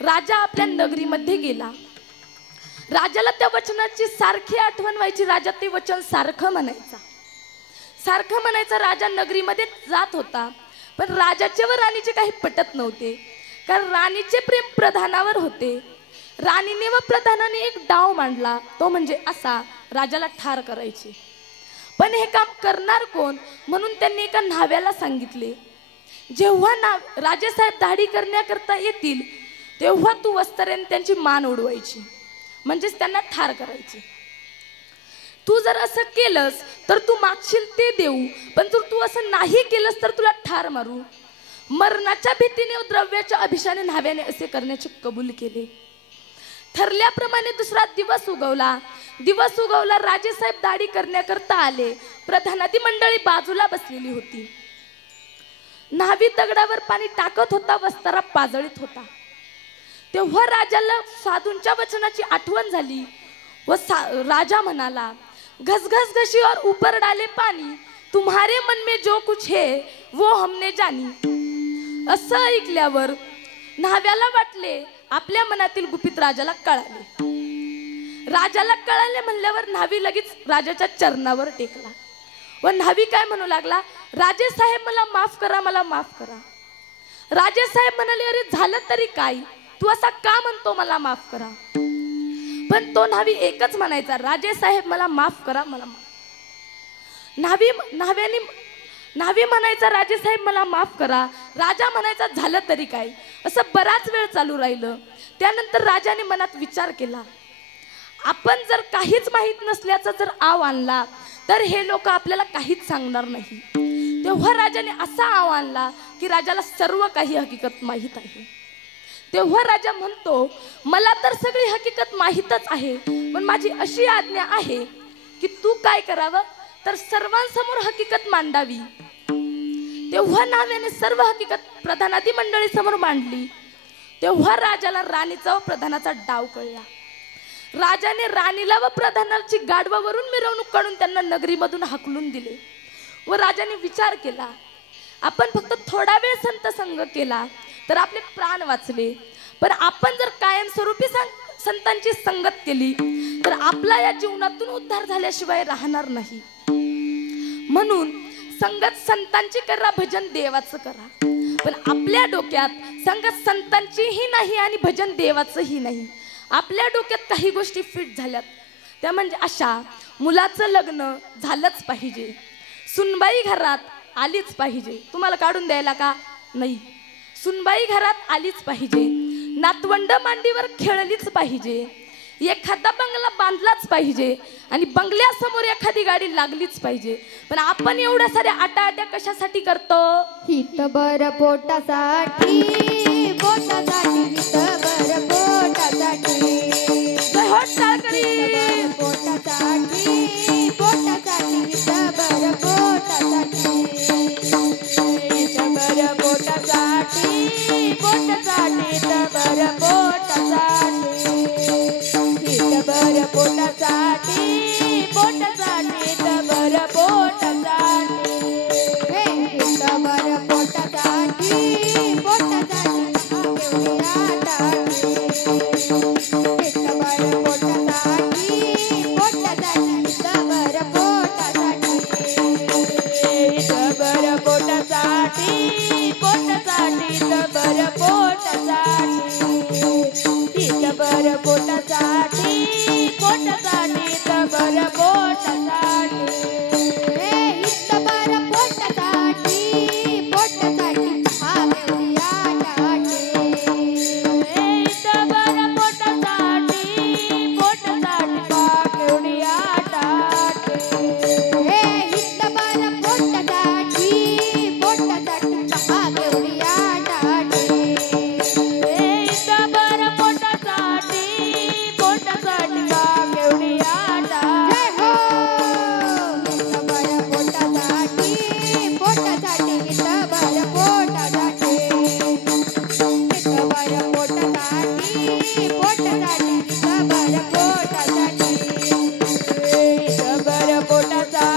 राजा आपल्या नगरीमध्ये गेला। राजाला त्या वचनाची सारखी आठवण व्हायची। राजा ते वचन सारखं म्हणायचा। राजा नगरीमध्ये जात होता, पण राजाचे व राणीचे काही पटत नव्हते, कारण राणीचे प्रेम प्रधानावर होते। राणीने व प्रधानाने एक डाव मांडला, तो म्हणजे असा, राजाला ठार करायचे। पण हे काम करणार कोण म्हणून त्यांनी एका न्हाव्याला सांगितले, जेव्हा राजेसाहेब दाढी करण्याकरता येतील तेव्हा तू वस्त्राने त्यांची मान उडवायची, म्हणजेच त्यांना ठार करायचे। तू जर असं केलंस तर तू मागशील ते देऊ, पण जर तू असं नाही केलंस तर तुला ठार मारू। मरणाच्या भीतीने व द्रव्याच्या अभिशाने न्हाव्याने असे करण्याचे कबूल केले। ठरल्याप्रमाणे दुसरा दिवस उगवला। राजेसाहेब दाढी करण्याकरता आले। प्रधानादी मंडळी बाजूला बसलेली होती। न्हावी दगडावर पाणी टाकत होता, वस्तारा पाजळीत होता। तेव्हा राजाला साधूंच्या वचनाची आठवण झाली व राजा म्हणाला, घसघस घसी और ऊपर डाले पानी, तुम्हारे मन में जो कुछ है वो हमने जानी। असं ऐकल्यावर न्हाव्याला वाटले आपल्या मनातील गुपित राजाला कळाले म्हणल्यावर न्हावी लगेच राजाच्या चरणावर टेकला व न्हावी काय म्हणू लागला, राजे साहेब मला माफ करा। राजे साहेब म्हणाले, अरे झालं तरी काय, तू असा का म्हणतो मला माफ करा। पण तो न्हावी एकच म्हणायचा, राजे साहेब मला माफ करा। न्हावी म्हणायचा, राजे साहेब मला माफ करा। राजा म्हणायचा, झालं तरी काय। असं बराच वेळ चालू राहिलं। त्यानंतर राजाने मनात विचार केला, आपण जर काहीच माहीत नसल्याचा जर आव आणला तर हे लोक आपल्याला काहीच सांगणार नाही. तेव्हा राजाने असा आव आणला की राजाला सर्व काही हकीकत माहीत आहे. तेव्हा राजा म्हणतो, मला तर सगळी हकीकत माहीतच आहे, पण माझी अशी आज्ञा आहे की तू काय करावं तर सर्वांसमोर हकीकत मांडावी. तेव्हा नाव्याने सर्व हकीकत प्रधानादी मंडळी समोर मांडली. तेव्हा राजाला राणीचा व प्रधानाचा डाव कळला. राजाने राणीला व प्रधानाची गाढवावरून मिरवणूक काढून त्यांना नगरीमधून हाकलून दिले. व राजाने विचार केला, आपण फक्त थोडा वेळ संत संग केला तर आपले प्राण वाचले, पण आपण जर कायमस्वरूपी संतांची संगत केली तर आपला या जीवनातून उद्धार झाल्याशिवाय राहणार नाही. म्हणून संगत संतांची करा, भजन देवाचं करा. पण आपल्या डोक्यात संगत संतांचीही नाही आणि भजन देवाचंही नाही. आपल्या डोक्यात काही गोष्टी फिट झाल्यात, त्या म्हणजे अशा, मुलाचं लग्न झालंच पाहिजे, सुनबाई घरात आलीच पाहिजे. तुम्हाला काढून द्यायला का नाही, सुनबाई घरात आलीच पाहिजे, नातवंड मांडीवर खेळलीच पाहिजे, एखादा बंगला बांधलाच पाहिजे आणि बंगल्यासमोर एखादी गाडी लागलीच पाहिजे. पण आपण एवढ्या साऱ्या आटाआट्या कशासाठी करतो? हितभर पोटासाठी, पोटासाठी, हितभर पोटासाठी, पोटासाठी, पोटासाठी, हितभर पोटासाठी, हितभर पोटासाठी, पोटासाठी, हितभर पोटासाठी, हितभर पोटासाठी, पोटासाठी, हितभर पोटासाठी, हितभर पोटासाठी, पोटासाठी, हितभर पोटासाठी, पोटासाठी, हितभर पोटासाठी, हितभर पोटासाठी, पोटासाठी, हितभर पोटासाठी, हितभर पोटासाठी, पोटासाठी, हितभर पोटासाठी, हितभर पोटासाठी, पोटासाठी, हागेवढी आटाटे, हितभर पोटासाठी, पोटासाठी, हागेवढी आटाटे, हितभर पोटासाठी, पोटासाठी, हागेवढी आटाटे, हितभर पोटासाठी, पोटासाठी, हागेवढी आटाटे. जय हो. हितभर पोटासाठी, पोटासाठी, हितभर पोटासाठी, हितभर पोटासाठी, पोटासाठी, हितभर पोटासाठी, हितभर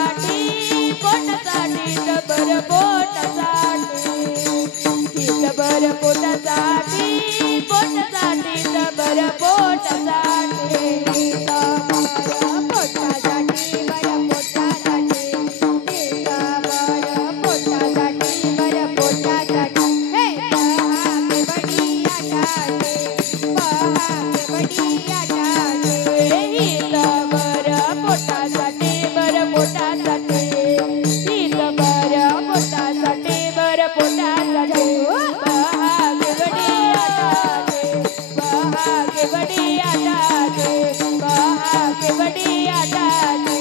पोटासाठी, पोटासाठी, हितभर पोटासाठी, हितभर पोटासाठी, पोटासाठी, हितभर पोटासाठी, हितभर पोटासाठी, बर पोटासाठी, हितभर पोटासाठी, बर पोटासाठी, बहागवडी आटाटे, बहागवडी आटाटे, बहागवडी आटाटे.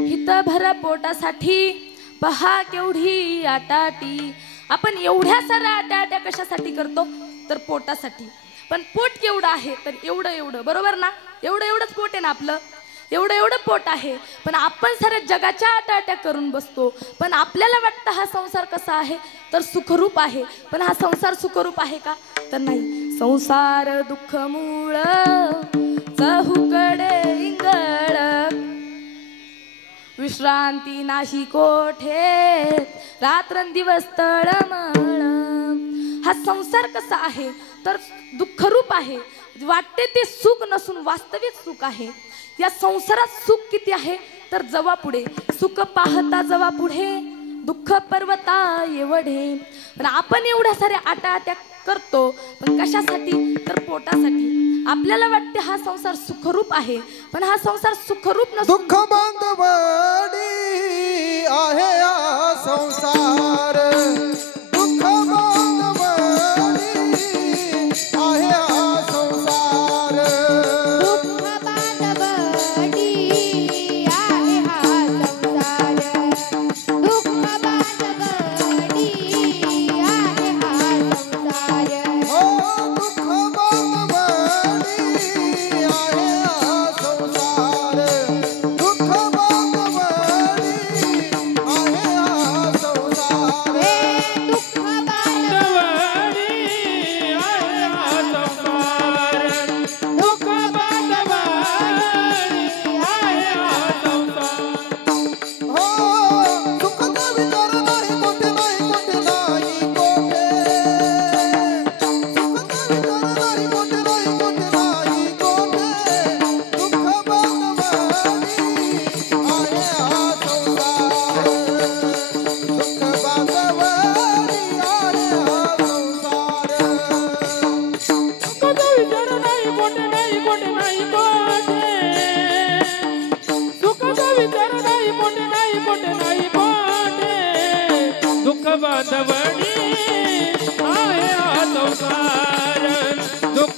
हितभर पोटासाठी पहा केवढी आटाटी. आपण एवढ्या साऱ्या आटाट्या कशासाठी करतो तर पोटासाठी. पण पोट केवढं आहे तर एवढं एवढं, बरोबर ना? एवढं एवढंच पोट आहे ना आपलं, एवढं एवढं पोट आहे. पण आपण साऱ्या जगाच्या आटाट्या करून बसतो. पण आपल्याला वाटतं हा संसार कसा आहे तर सुखरूप आहे. पण हा संसार सुखरूप आहे का तर नाही. संसार दुःख मूळ चहूकडे इंगळ, विश्रांती नाही कोठे, रात्रंदिवस तळमळ. हा संसार कसा आहे तर दुःखरूप आहे. वाटते ते सुख नसून वास्तविक सुख आहे. या संसारात सुख किती आहे तर जवा पुढे, सुख पाहता जवा पुढे, दुःख पर्वता एवढे. पण आपण एवढ्या साऱ्या आटाआट्या करतो पण कशासाठी तर पोटासाठी. आपल्याला वाटते हा संसार सुखरूप आहे पण हा संसार सुखरूप नसून दुःख बांधवडी आहे हा संसार, दुःख बांधवडी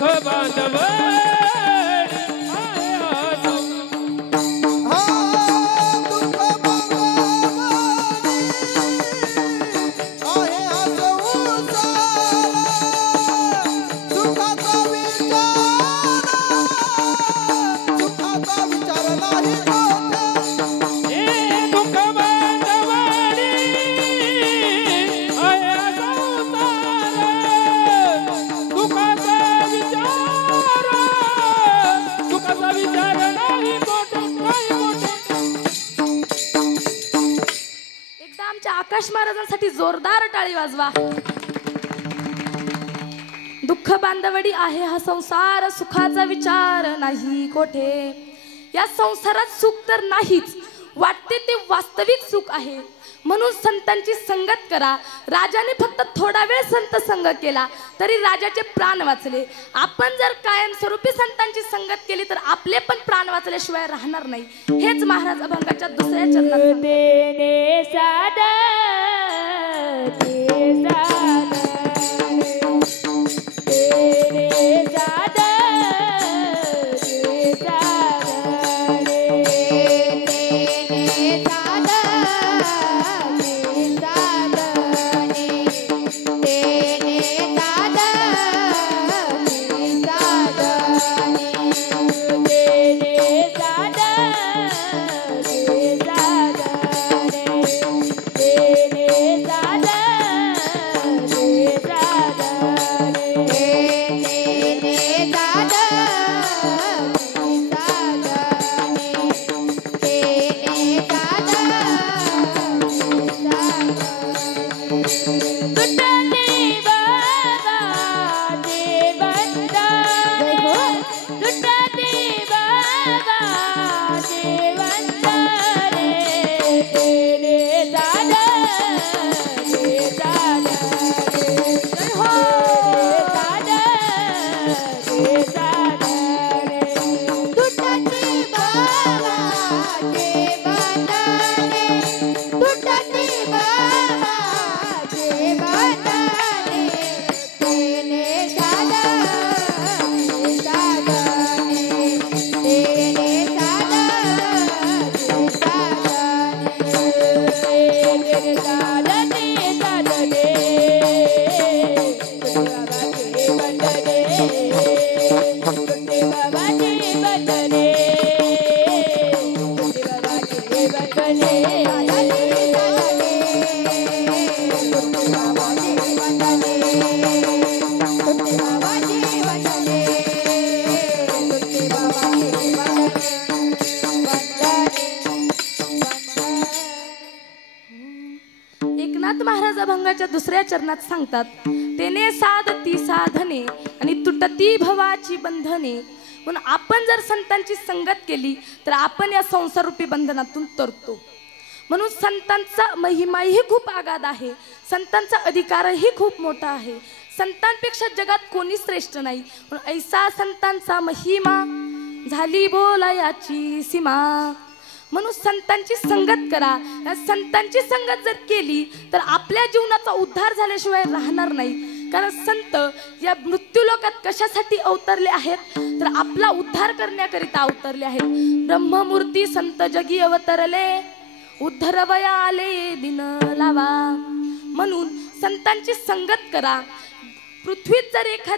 दुःख बांधव आकाश महाराजांसाठी जोरदार टाळी वाजवा. दुःख बांधवडी आहे हा संसार, सुखाचा विचार नाही कोठे. या संसारात सुख तर नाहीच, वाटते ते वास्तविक सुख आहे. म्हणून संतांची संगत करा. राजाने फक्त थोडा वेळ संत संग केला तरी राजाचे प्राण वाचले. आपण जर कायमस्वरूपी संतांची संगत केली तर आपले पण प्राण वाचल्याशिवाय राहणार नाही. हेच महाराज अभंगाच्या दुसऱ्या चरणात देने सादा महाराज अभंगाच्या दुसऱ्या चरणात सांगतात, तेने साधती साधने आणि तुटती भवाची बंधने. म्हणून आपण जर संतांची संगत केली तर आपण या संसाररूपी बंधनातून तरतो. म्हणून संतांचा महिमाही खूप आगाध आहे, संतांचा अधिकारही खूप मोठा आहे. संतांपेक्षा जगात कोणी श्रेष्ठ नाही. ऐसा संतांचा महिमा झाली बोलायाची सीमा. म्हणून संतांची संगत करा. संतांची संगत जर केली तर आपल्या जीवनाचा उद्धार झाल्याशिवाय राहणार नाही. कारण संत या मृत्यूलोकात कशासाठी अवतरले आहेत तर आपला उद्धार करण्याकरिता अवतरले आहेत. ब्रह्ममूर्ती संत जगी अवतरले, उद्धरवया आले दिन लावा. म्हणून संतांची संगत करा. पृथ्वीत जर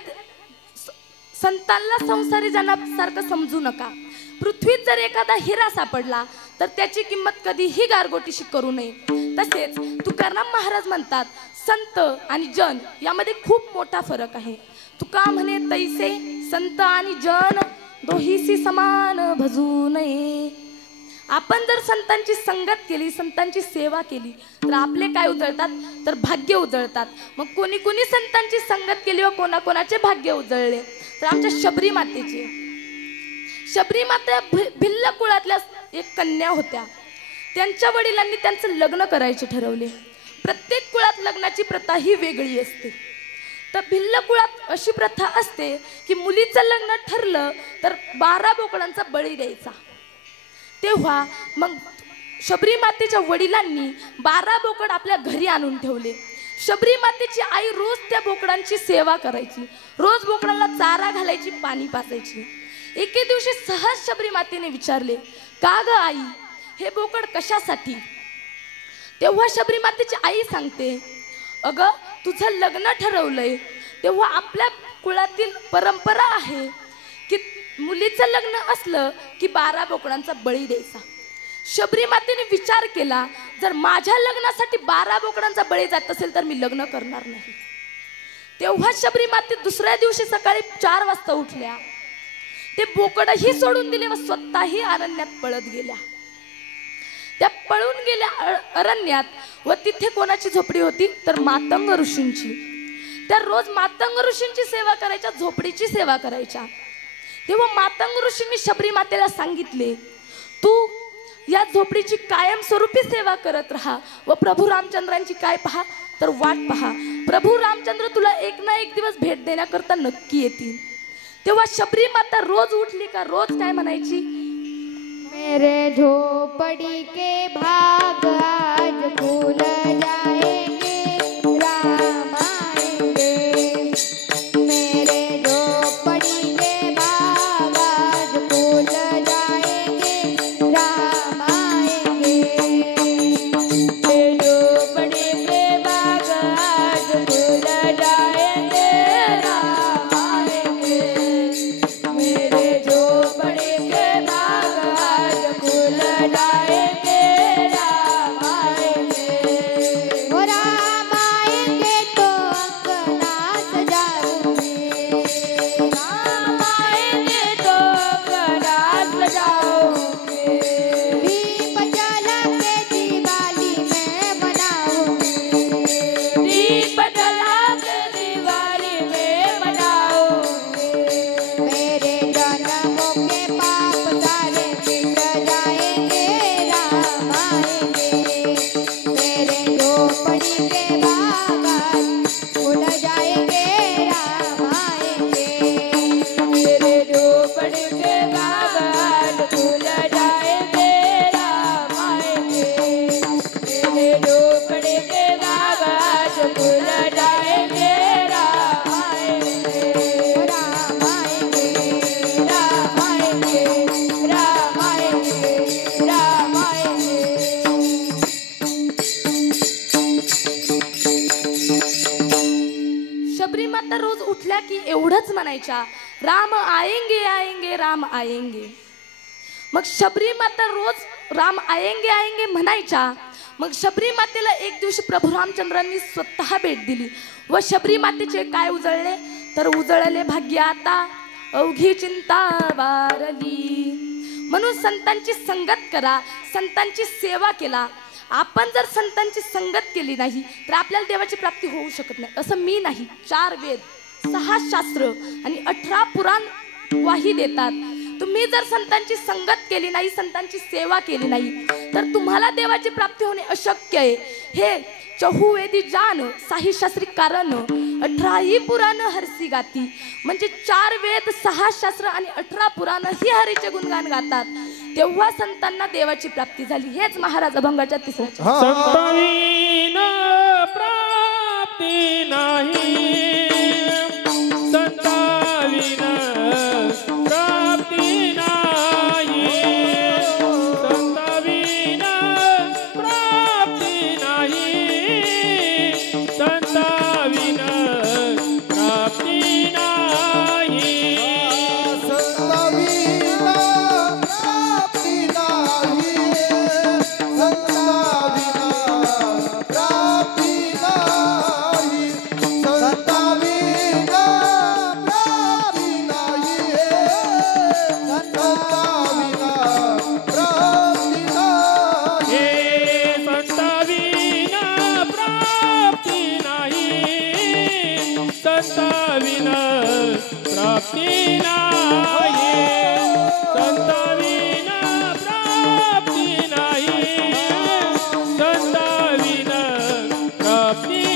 संतांना संसारी जनासारखं समजू नका. पृथ्वीत जर एखादा हिरा सापडला तर त्याची किंमत कधीही गारगोटीशी करू नये. तसेच तुकाराम महाराज म्हणतात, संत आणि जन यामध्ये खूप मोठा फरक आहे. तुका म्हणे तैसे संत आणि जन दोहीसी समान भजू नये. आपण जर संतांची संगत केली, संतांची सेवा केली तर आपले काय उजळतात तर भाग्य उजळतात. मग कोणी कोणी संतांची संगत केली व कोणाकोणाचे भाग्य उजळले तर आमच्या शबरी मातेचे. शबरी माता भिल्ल कुळातल्या एक कन्या होत्या. त्यांच्या वडिलांनी त्यांचं लग्न करायचे ठरवले. प्रत्येक कुळात लग्नाची प्रथा ही वेगळी असते. तर भिल्ल कुळात अशी प्रथा असते की मुलीचं लग्न ठरलं तर 12 बोकडांचा बळी द्यायचा. तेव्हा मग शबरी मातेच्या वडिलांनी 12 बोकड आपल्या घरी आणून ठेवले. शबरी मातेची आई रोज त्या बोकडांची सेवा करायची, रोज बोकडांना चारा घालायची, पाणी पाजायची. एके दिवशी सहज शबरी मातेने विचारले, का ग आई, हे बोकड कशासाठी? तेव्हा शबरी मातेची आई सांगते, अगं तुझं लग्न ठरवलंय तेव्हा आपल्या कुळातील परंपरा आहे की मुलीचं लग्न असलं की 12 बोकडांचा बळी द्यायचा. शबरी मातेने विचार केला, जर माझ्या लग्नासाठी 12 बोकडांचा बळी जात असेल तर मी लग्न करणार नाही. तेव्हा शबरी माते दुसऱ्या दिवशी सकाळी 4 वाजता उठल्या, ते बोकडही सोडून दिले व स्वतःही अरण्यात पळत गेल्या. त्या पळून गेल्या अरण्यात व तिथे कोणाची झोपडी होती तर मातंग ऋषींची. त्या रोज मातंग ऋषींची सेवा करायच्या, झोपडीची सेवा करायच्या. तेव्हा मातंग ऋषींनी शबरी मातेला सांगितले, तू या झोपडीची कायमस्वरूपी सेवा करत राहा व प्रभू रामचंद्रांची काय पहा तर वाट पहा. प्रभू रामचंद्र तुला एक ना एक दिवस भेट देण्याकरता नक्की येतील. तेव्हा शबरी माता रोज उठली का रोज काय म्हणायची, मेरे झोपड़ी के भाग आज खुल जाएंगे, राम आएंगे. मेरे झोपड़ी के भाग आज खुल जाएंगे, राम आएंगे. मेरे झोपड़ी के भाग आज खुल जाएंगे, राम आएंगे. मेरे झोपड़ी के भाग आज खुल जाएंगे, राम आएंगे. वो राम आएंगे तो अंगना सजाऊंगी, राम आएंगे तो अंगना सजाऊंगे. दीप जला के दिवाली में मनाऊंगी. दीप जला के दिवाली में मनाऊंगे. मेरे जन्मों के पाप सारे मिट जाएंगे, राम आएंगे. मेरे झोपड़ी के बाग खुल जाएंगे, राम आएंगे. मेरे झोपड़ी के बाग आज खुल जाएंगे, राम आएंगे. मेरे झोपड़ी के बाग आज खुल जाएंगे, राम आएंगे. राम आएंगे. राम आएंगे, राम आएंगे, राम आएंगे. शबरी माता रोज उठल्या की एवढंच म्हणायच्या, राम आएंगे आएंगे राम आएंगे. मग शबरी माता रोज राम आएंगे आएंगे म्हणायच्या. मग शबरी मातेला एक दिवशी प्रभू रामचंद्रांनी स्वतः भेट दिली व शबरी मातेचे काय उजळले तर उजळले भाग्य आता अवघी चिंता वारली. म्हणून संतांची संगत करा, संतांची सेवा केला. आपण जर संतांची संगत केली नाही तर आपल्याला देवाची प्राप्ती होऊ शकत नाही. असं मी नाही, 4 वेद, 6 शास्त्र आणि 18 पुराण ग्वाही देतात. तुम्ही जर संतांची संगत केली नाही, संतांची सेवा केली नाही तर तुम्हाला देवाची प्राप्ती होणे अशक्य आहे. हे चहुवेदी जान, 6 शास्त्री कारण, 18 पुराण हरसी गाती. म्हणजे 4 वेद, 6 शास्त्र आणि 18 पुराण ही हरीचे गुणगान गातात. तेव्हा संतांना देवाची प्राप्ती झाली. हेच महाराज अभंगाच्या 3ऱ्या संताविन प्राप्ती नाही, संताविन प्राप्ती नाही. संताविन प्राप्ती नाही, संताविन प्राप्ती नाही. संताविन प्राप्ती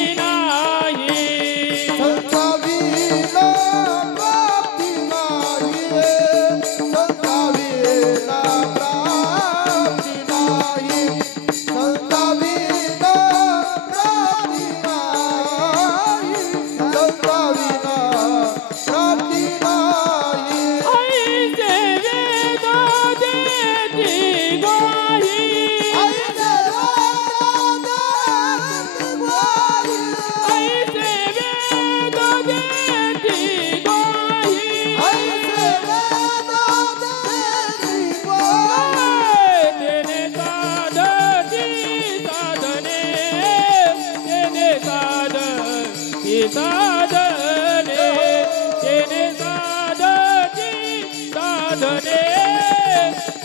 नाही, संताविन प्राप्ती नाही, संताविन प्राप्ती नाही. साधने तेने साधती साधने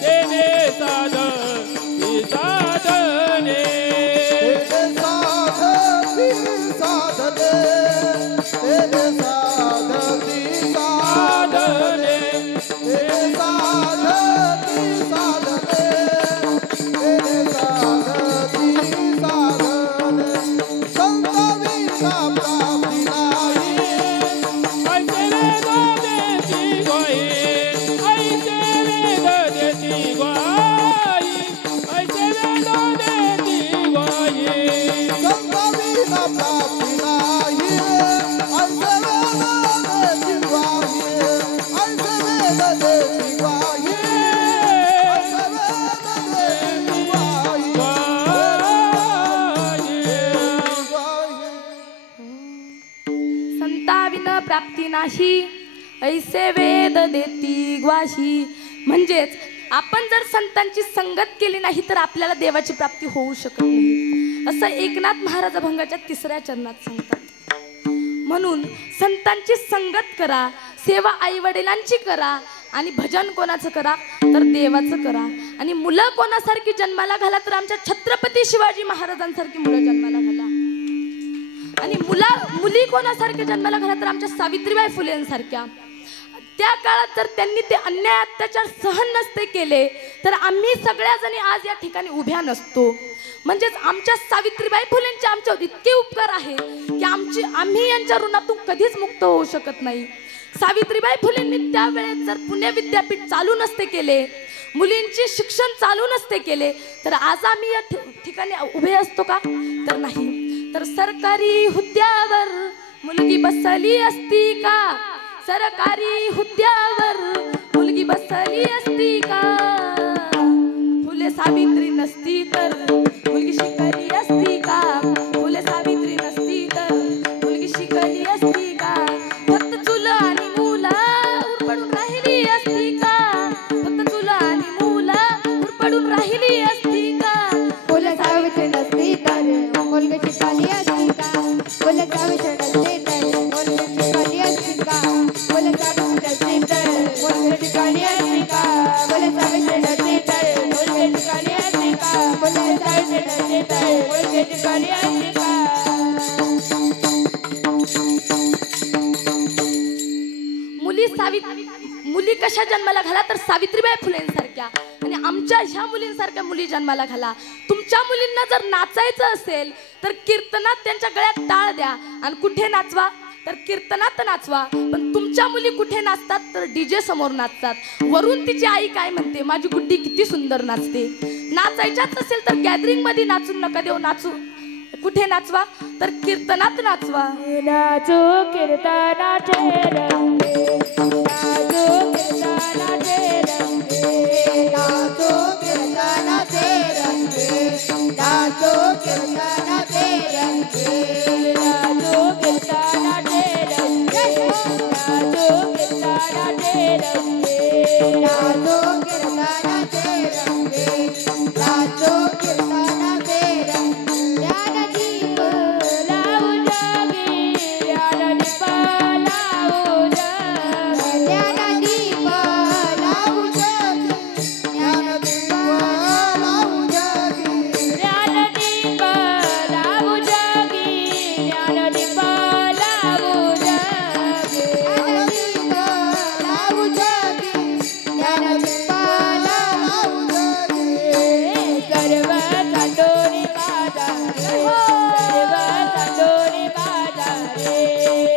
तेने साधती साधने प्राप्ती नाही ऐसे वेद देती ग्वाही. म्हणजेच आपण जर संतांची संगत केली नाही तर आपल्याला देवाची प्राप्ती होऊ शकत नाही असं एकनाथ महाराज अभंगाच्या 3ऱ्या चरणात सांगतात. म्हणून संतांची संगत करा, सेवा आई वडिलांची करा आणि भजन कोणाचं करा तर देवाचं करा. आणि मुलं कोणासारखी जन्माला घाला तर आमच्या छत्रपती शिवाजी महाराजांसारखी मुलं जन्माला घाला. आणि मुली कोणासारख्या जन्माला घाला तर आमच्या सावित्रीबाई फुलेंसारख्या. त्या काळात जर त्यांनी ते अन्याय अत्याचार सहन नसते केले तर आम्ही सगळ्या जणी आज या ठिकाणी उभ्या नसतो. म्हणजेच आमच्या सावित्रीबाई फुलेंचे आमच्यावर इतके उपकार आहे की आम्ही यांच्या ऋणातून कधीच मुक्त होऊ शकत नाही. सावित्रीबाई फुलेंनी त्यावेळेस जर पुणे विद्यापीठ चालू नसते केले, मुलींचे शिक्षण चालू नसते केले तर आज आम्ही या ठिकाणी उभे असतो का तर नाही. तर सरकारी हुद्द्यावर मुलगी बसली असती का, सरकारी हुद्द्यावर मुलगी बसली असती का, फुले सावित्री नसती तर मुलगी शिकली असती का, फुले सावित्री नसती तर मुलगी शिकली असती का, फक्त चुल आणि मुला उरपडून राहिली असती का, फक्त चुल आणि मुला उरपडून राहिली असती का, फुले सावित्री नसती तर मुलगी शिकली असती का, फुले सावित्री नसती तर मुलगी शिकली असती का, फुले सावित्री नसती तर मुलगी शिकली असती का, फुले सावित्री नसती तर मुलगी शिकली असती का, फुले सावित्री नसती तर मुलगी शिकली असती का. मुली कशा जन्माला घाला तर सावित्रीबाई फुलेंसारख्या आणि आमच्या ह्या मुलींसारख्या मुली जन्माला घाला. तुमच्या मुलींना जर नाचायचं असेल तर कीर्तनात त्यांच्या गळ्यात टाळ द्या आणि कुठे नाचवा तर कीर्तनात नाचवा. पण तुमच्या मुली कुठे नाचतात तर डीजे समोर नाचतात. वरून तिची आई काय म्हणते, माझी गुड्डी किती सुंदर नाचते. नाचायच्याच असेल तर गॅदरिंग मध्ये नाचून नका देऊ. नाचू कुठे नाचवा तर कीर्तनात नाचवा. नाचो कीर्तनाचे रंगे, नाचो कीर्तनाचे रंगे, नाचो कीर्तनाचे रंगे, नाचो कीर्तनाचे रंगे, नाचो कीर्तनाचे रंगे, नाचो कीर्तनाचे रंगे, नाचो कीर्तनाचे रंगे, नाचो कीर्तनाचे रंगे. ज्ञानदीप लावू जागी, ज्ञानदीप लावू जागी, ज्ञानदीप लावू जागी, ज्ञानदीप लावू जागी, ज्ञानदीप लावू जागी, ज्ञानदीप लावू जागी, ज्ञानदीप लावू जागी, ज्ञानदीप लावू जागी. सर्व चांदोरी माझा रे, सर्व चांदोरी माझा रे,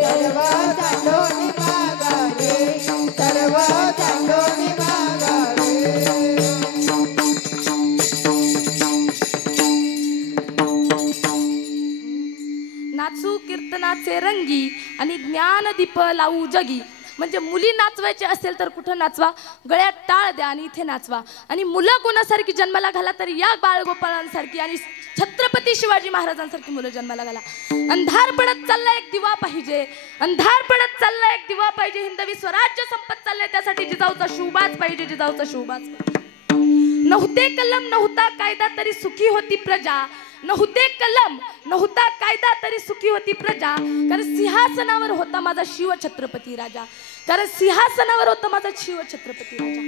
सर्व चांदोनी मागारे, सर्व चांदोनी मागारे. नाचू कीर्तनाचे रंगी आणि ज्ञानदीप लावू जगी. म्हणजे मुली नाचवायचे असेल तर कुठं नाचवा, गळ्यात टाळ द्या आणि इथे नाचवा. आणि मुलं कोणासारखी जन्माला घाला तर या बाळगोपाळांसारखी आणि छत्रपती शिवाजी महाराजांसारखी मुलं जन्माला घाला. अंधार पडत चालला एक दिवा पाहिजे, अंधार पडत चालला एक दिवा पाहिजे, हिंदवी स्वराज्य संपत चाललंय त्यासाठी जिजाऊचा शिवबाज पाहिजे, जिजाऊचा शिवबाज पाहिजे. नव्हते कलम नव्हता कायदा तरी सुखी होती प्रजा, नव्हते कलम नव्हता कायदा तरी सुखी होती प्रजा, कारण सिंहासनावर होता माझा शिव छत्रपती राजा, कारण सिंहासनावर होता माझा शिव छत्रपती राजा.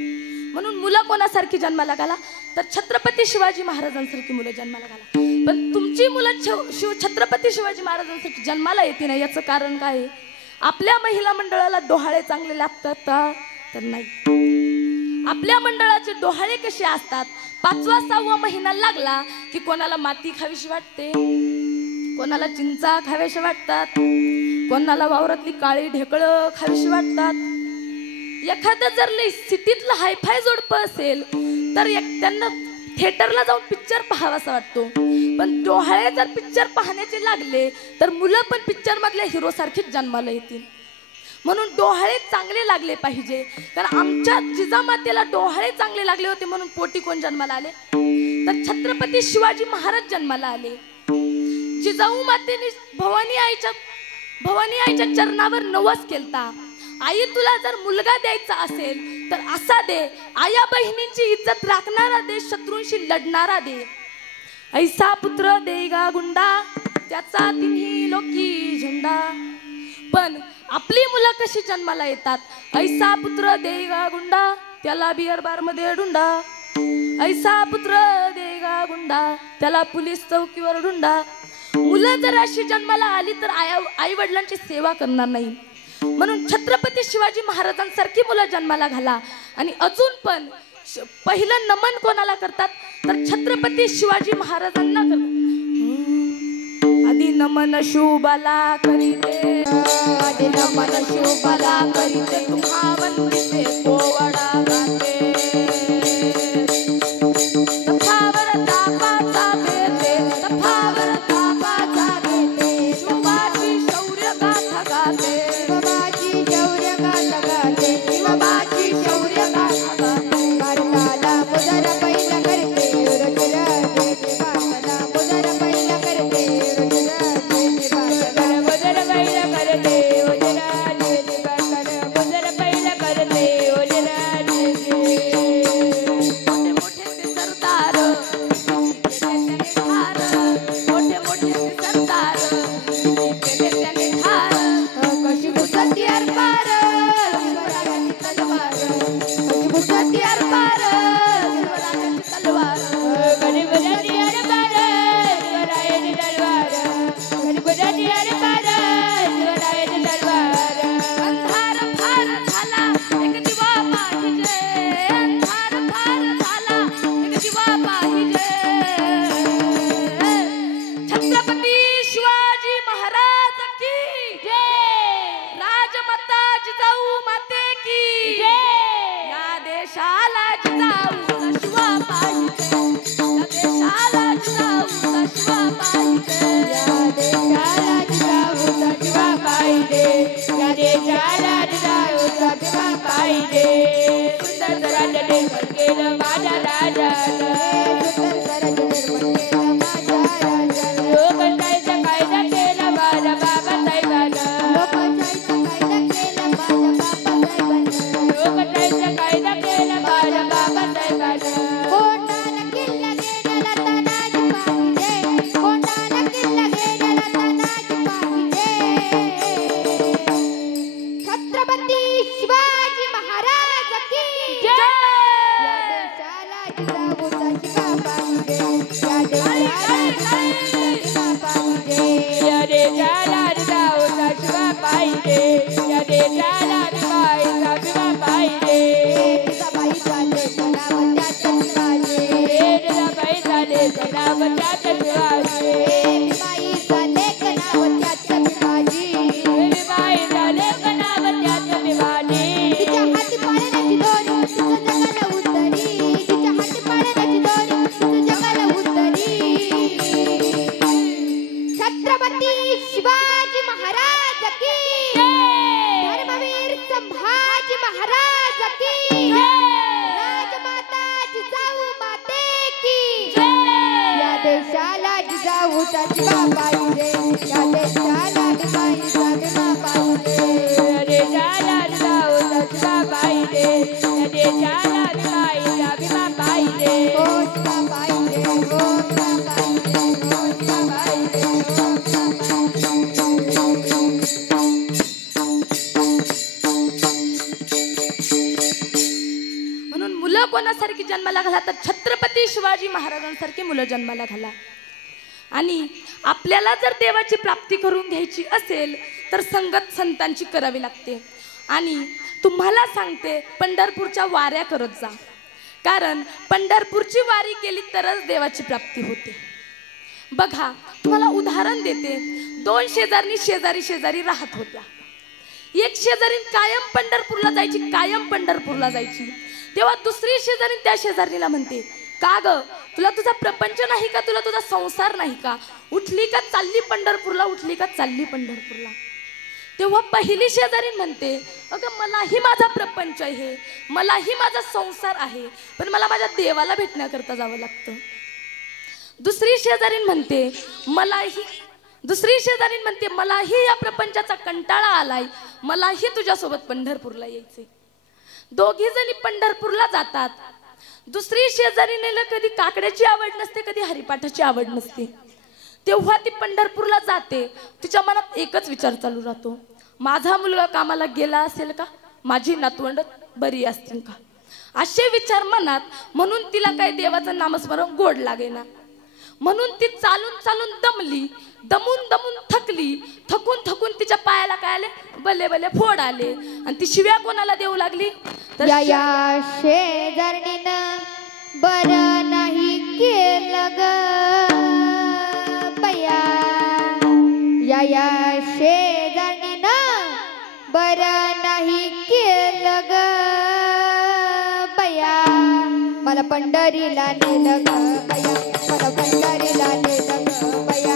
म्हणून मुलं कोणासारखी जन्माला घाला, तर छत्रपती शिवाजी महाराजांसारखी मुलं जन्माला घाला. पण तुमची मुलं छत्रपती शिवाजी महाराजांसारखी जन्माला येते ना, याचं कारण काय आहे? आपल्या महिला मंडळाला डोहाळे चांगले लागतात तर नाही. आपल्या मंडळाचे डोहाळे कसे असतात? 5वा 6वा महिना लागला की कोणाला माती खावीशी वाटते, कोणाला चिंचा खाव्याशी वाटतात, कोणाला वावरातली काळी ढेकळं खावीशी वाटतात. एखादं जर लई सिटीतलं हायफाय जोडपं असेल तर त्यांना थिएटरला जाऊन पिक्चर पाहावासा वाटतो. पण डोहाळे जर पिक्चर पाहण्याचे लागले तर मुलं पण पिक्चर मधल्या हिरो सारखीच जन्माला येतील. म्हणून डोहाळे चांगले लागले पाहिजे, कारण आमच्या जिजामातेला डोहाळे चांगले लागले होते म्हणून पोटी कोण जन्माला आले, तर छत्रपती शिवाजी महाराज जन्माला आले. जिजाऊ मातेने भवानी आईच्या चरणावर नवस केलता, आई तुला जर मुलगा द्यायचा असेल तर असा दे, आया बहिणींची इज्जत राखणारा दे, शत्रूंशी लढणारा दे. ऐसा पुत्र देगा गुंडा, त्याचा तिन्ही लोकी झेंडा. पण आपली मुलं कशी जन्माला येतात? ऐसा पुत्र देगा गुंडा, त्याला बिअर बार मध्ये डुंडा. ऐसा पुत्र देगा गुंडा, त्याला पोलीस चौकीवर डुंडा. मुलं जर अशी जन्माला आली तर आई वडिलांची सेवा करणार नाही. म्हणून छत्रपती शिवाजी महाराजांसारखी मुलं जन्माला घाला. आणि अजून पण पहिलं नमन कोणाला करतात? तर छत्रपती शिवाजी महाराजांना करतात. आदि नमन शुभाला करीते, आदि नमन शुभाला करीते, तुम्हा वंदिते पोवाडा गाते. तफावर तापाचा बेते, तफावर तापाचा बेते, शुभाची शौर्य गाथा गाते. शिवबाची शौर्य गाथा गाते, शिवबाची शौर्य गाथा गाते. भारताला मुदर पहिला करते, रुद्राजेचे भारताला मुदर पहिला करते, रुद्राजेचे भारताला मुदर पहिला करते, रुद्राजेचे भारताला मुदर पहिला करते, रुद्राजेचे. मोठे मोठे ते सरदार, केले त्याने ठार. मोठे मोठे ते सरदार, केले त्याने ठार. कशी घुसती अरपार, शिवराजाची तलवार. कशी घुसती अरपार, शिवराजाची तलवार. गणपती अरपार, शिवरायाची तलवार. गणपती अरपार, शिवरायाची तलवार. अंधार फार झाला एक दिवा पाहिजे, अंधार फार झाला एक दिवा पाहिजे. छत्रपती शिवाजी महाराज की जय. राजमाता जिजाऊ माते की जय. या देशाला जिजाऊचा शिवा पाहिजे, या देशाला जिजाऊचा शिवा पाहिजे. या देशाला जिजाऊचा शिवा पाहिजे, या देशाला जिजाऊचा शिवा पाहिजे. सुंदर स्वराज्य निर्माण केलं माझ्या राजानं, सुंदर स्वराज्य निर्माण केलं माझ्या राजानं. लोकशाहीचा कायदा केला माझ्या बाबासाहेबानं. लोकशाहीचा कायदा केला माझ्या बाबासाहेबानं. लोकशाहीचा कायदा केला माझ्या बाबासाहेबानं. कोटाला किल्ला गेलेला तानाजी पाहिजे, कोटाला किल्ला गेलेला तानाजी पाहिजे. छत्रपती शिवाजी महाराज की जय. या देशाला जिजाऊचा शिवा पाहिजे, या देशाला जिजाऊचा शिवा पाहिजे. या देशाला जिजाऊचा शिवा पाहिजे, या देशाला जिजाऊचा शिवा पाहिजे. जिजाबाईचा लेखनावर त्याचं शिवाजी. जिजाबाईचा लेखनावर त्याचं शिवाजी. जिजाबाईचा लेखनावर त्याचं शिवाजी. जिजाबाईचा लेखनावर त्याचं शिवाजी. तिच्या हाती पाळण्याची दोरी, तिचं जगाला उतरी. तिच्या हाती पाळण्याची दोरी, तिचं जगाला उतरी. छत्रपती शिवाजी महाराज की धर्मवीर संभाजी महाराज की राजमाता जिजाऊ माते की या देशाला जिजाऊचा शिवा पाहिजे, या देशाला जिजाऊचा शिवा पाहिजे. या देशाला जिजाऊचा शिवा पाहिजे, या देशाला जिजाऊचा शिवा पाहिजे. हो शिवा पाहिजे, हो शिवा पाहिजे, हो कोणासारखी जन्माला घाला तर छत्रपती शिवाजी महाराजांसारखी मुलं जन्माला घाला. आणि आपल्याला जर देवाची प्राप्ती करून घ्यायची असेल तर संगत संतांची करावी लागते. आणि तुम्हाला सांगते पंढरपूरच्या वाऱ्या करत जा, कारण पंढरपूरची वारी केली तरच देवाची प्राप्ती होते. बघा तुम्हाला उदाहरण देते. 2 शेजारी शेजारी राहत होत्या. एक शेजारी कायम पंढरपूरला जायची. तेव्हा दुसरी शेजारी त्या शेजारीला म्हणते, का ग तुला तुझा प्रपंच नाही का, तुला तुझा संसार नाही का, उठली का चालली पंढरपूरला. तेव्हा पहिली शेजारी म्हणते, अगं मलाही माझा प्रपंच आहे, मलाही माझा संसार आहे, पण मला माझ्या देवाला भेटण्याकरता जावं लागतं. दुसरी शेजारी म्हणते मलाही या प्रपंचाचा कंटाळा आलाय, मलाही तुझ्यासोबत पंढरपूरला यायचे. दोघी जणी पंढरपूरला जातात. दुसरी शेजारीने कधी काकड्याची आवड नसते, कधी हरिपाठाची आवड नसते. तेव्हा ती पंढरपूरला जाते. तिच्या मनात एकच विचार चालू राहतो, माझा मुलगा कामाला गेला असेल का, माझी नातवंड बरी असतील का, असे विचार मनात. म्हणून तिला काही देवाचं नामस्मरण गोड लागेना. म्हणून ती चालून दमून थकून तिच्या पायाला काय आले, बले फोड आले. आणि ती शिव्या कोणाला देऊ लागली तर या शेजारणीनं बरं नाही केलं ग बया, या शेजारणीनं बरं नाही केलं ग बया, मला पंढरीला नेलं ग बया, मला पंढरीला नेलं ग बया,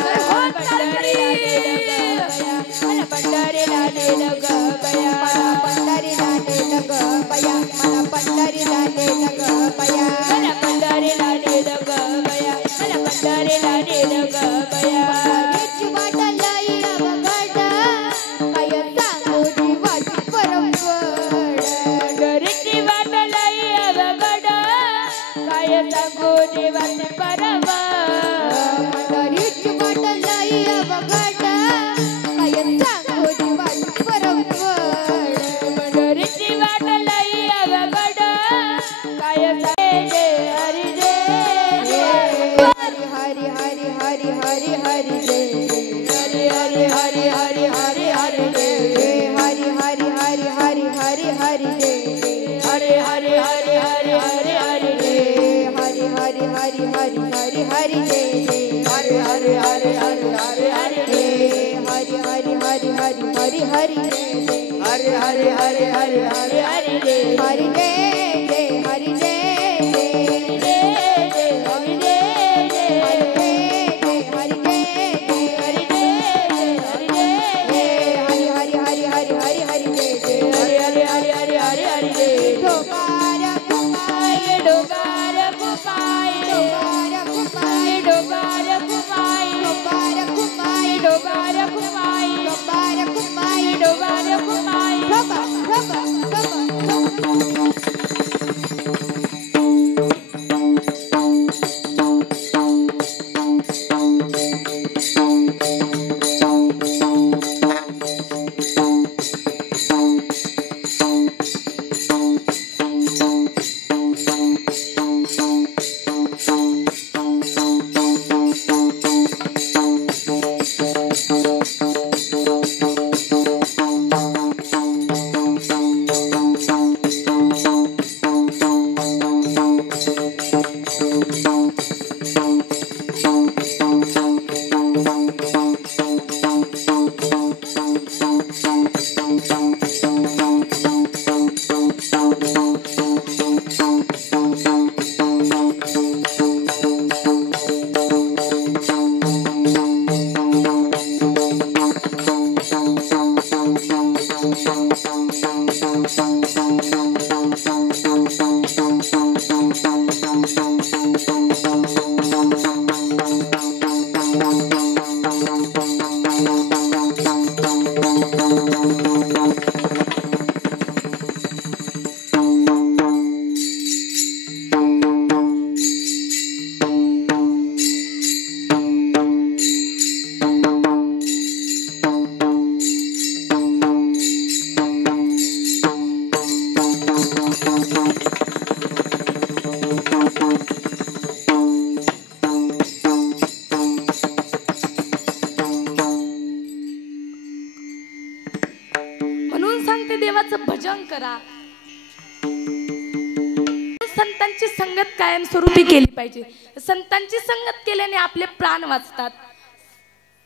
मला पंढरीला नेलं ग बया, मला पंढरीला नेलं ग बया, मला पंढरीला नेलं ग बया, मला पंढरीला नेलं ग बया, मला पंढरीला नेलं ग बया. पंढरीची वाट लई अवघड, काय सांगू जीवाची परंपड, पंढरीची वाट लई अवघड, काय सांगू देवाची परंपड. पंढरीची वाट लई अवघड, काय सांगू जीवाची परंपड, पंढरीची वाट लई अवघड, काय सांगे हरी जय हरी हरी हरी हरी हरी हरी जय, हरी हरी हरी हरी हरी हरी जय, हरी हरी हरी हरी हरी हरी जय, हरी हरी हरी हरी हरी हरी जय, हरी हरी हरी हरी हरी हरी जय, हरी हरी हरी हरी हरी हरी जय, हरी हरी हरी हरी हरी हरी जय, हरी हरी हरी हरी हरी हरी जय, हरी जय जय हरी जय जय जय जय हरी जय जय, हरी जय जय हरी जय जय हरी जय जय हरी जय जय, हरी हरी हरी हरी हरी हरी जय जय, हरी हरी हरी हरी हरी हरी जय. डोंगर कुमाई डोंगर कुमाई डोंगर कुमाई डोंगर कुमाई डोंगर कुमाई डोंगर कुमाई डोंगर कुमाई डोंगर कुमाई ठोका ठोका ठोका देवाचं भजन करा. संतांची संगत कायमस्वरूपी केली पाहिजे. संतांची संगत केल्याने आपले प्राण वाचतात.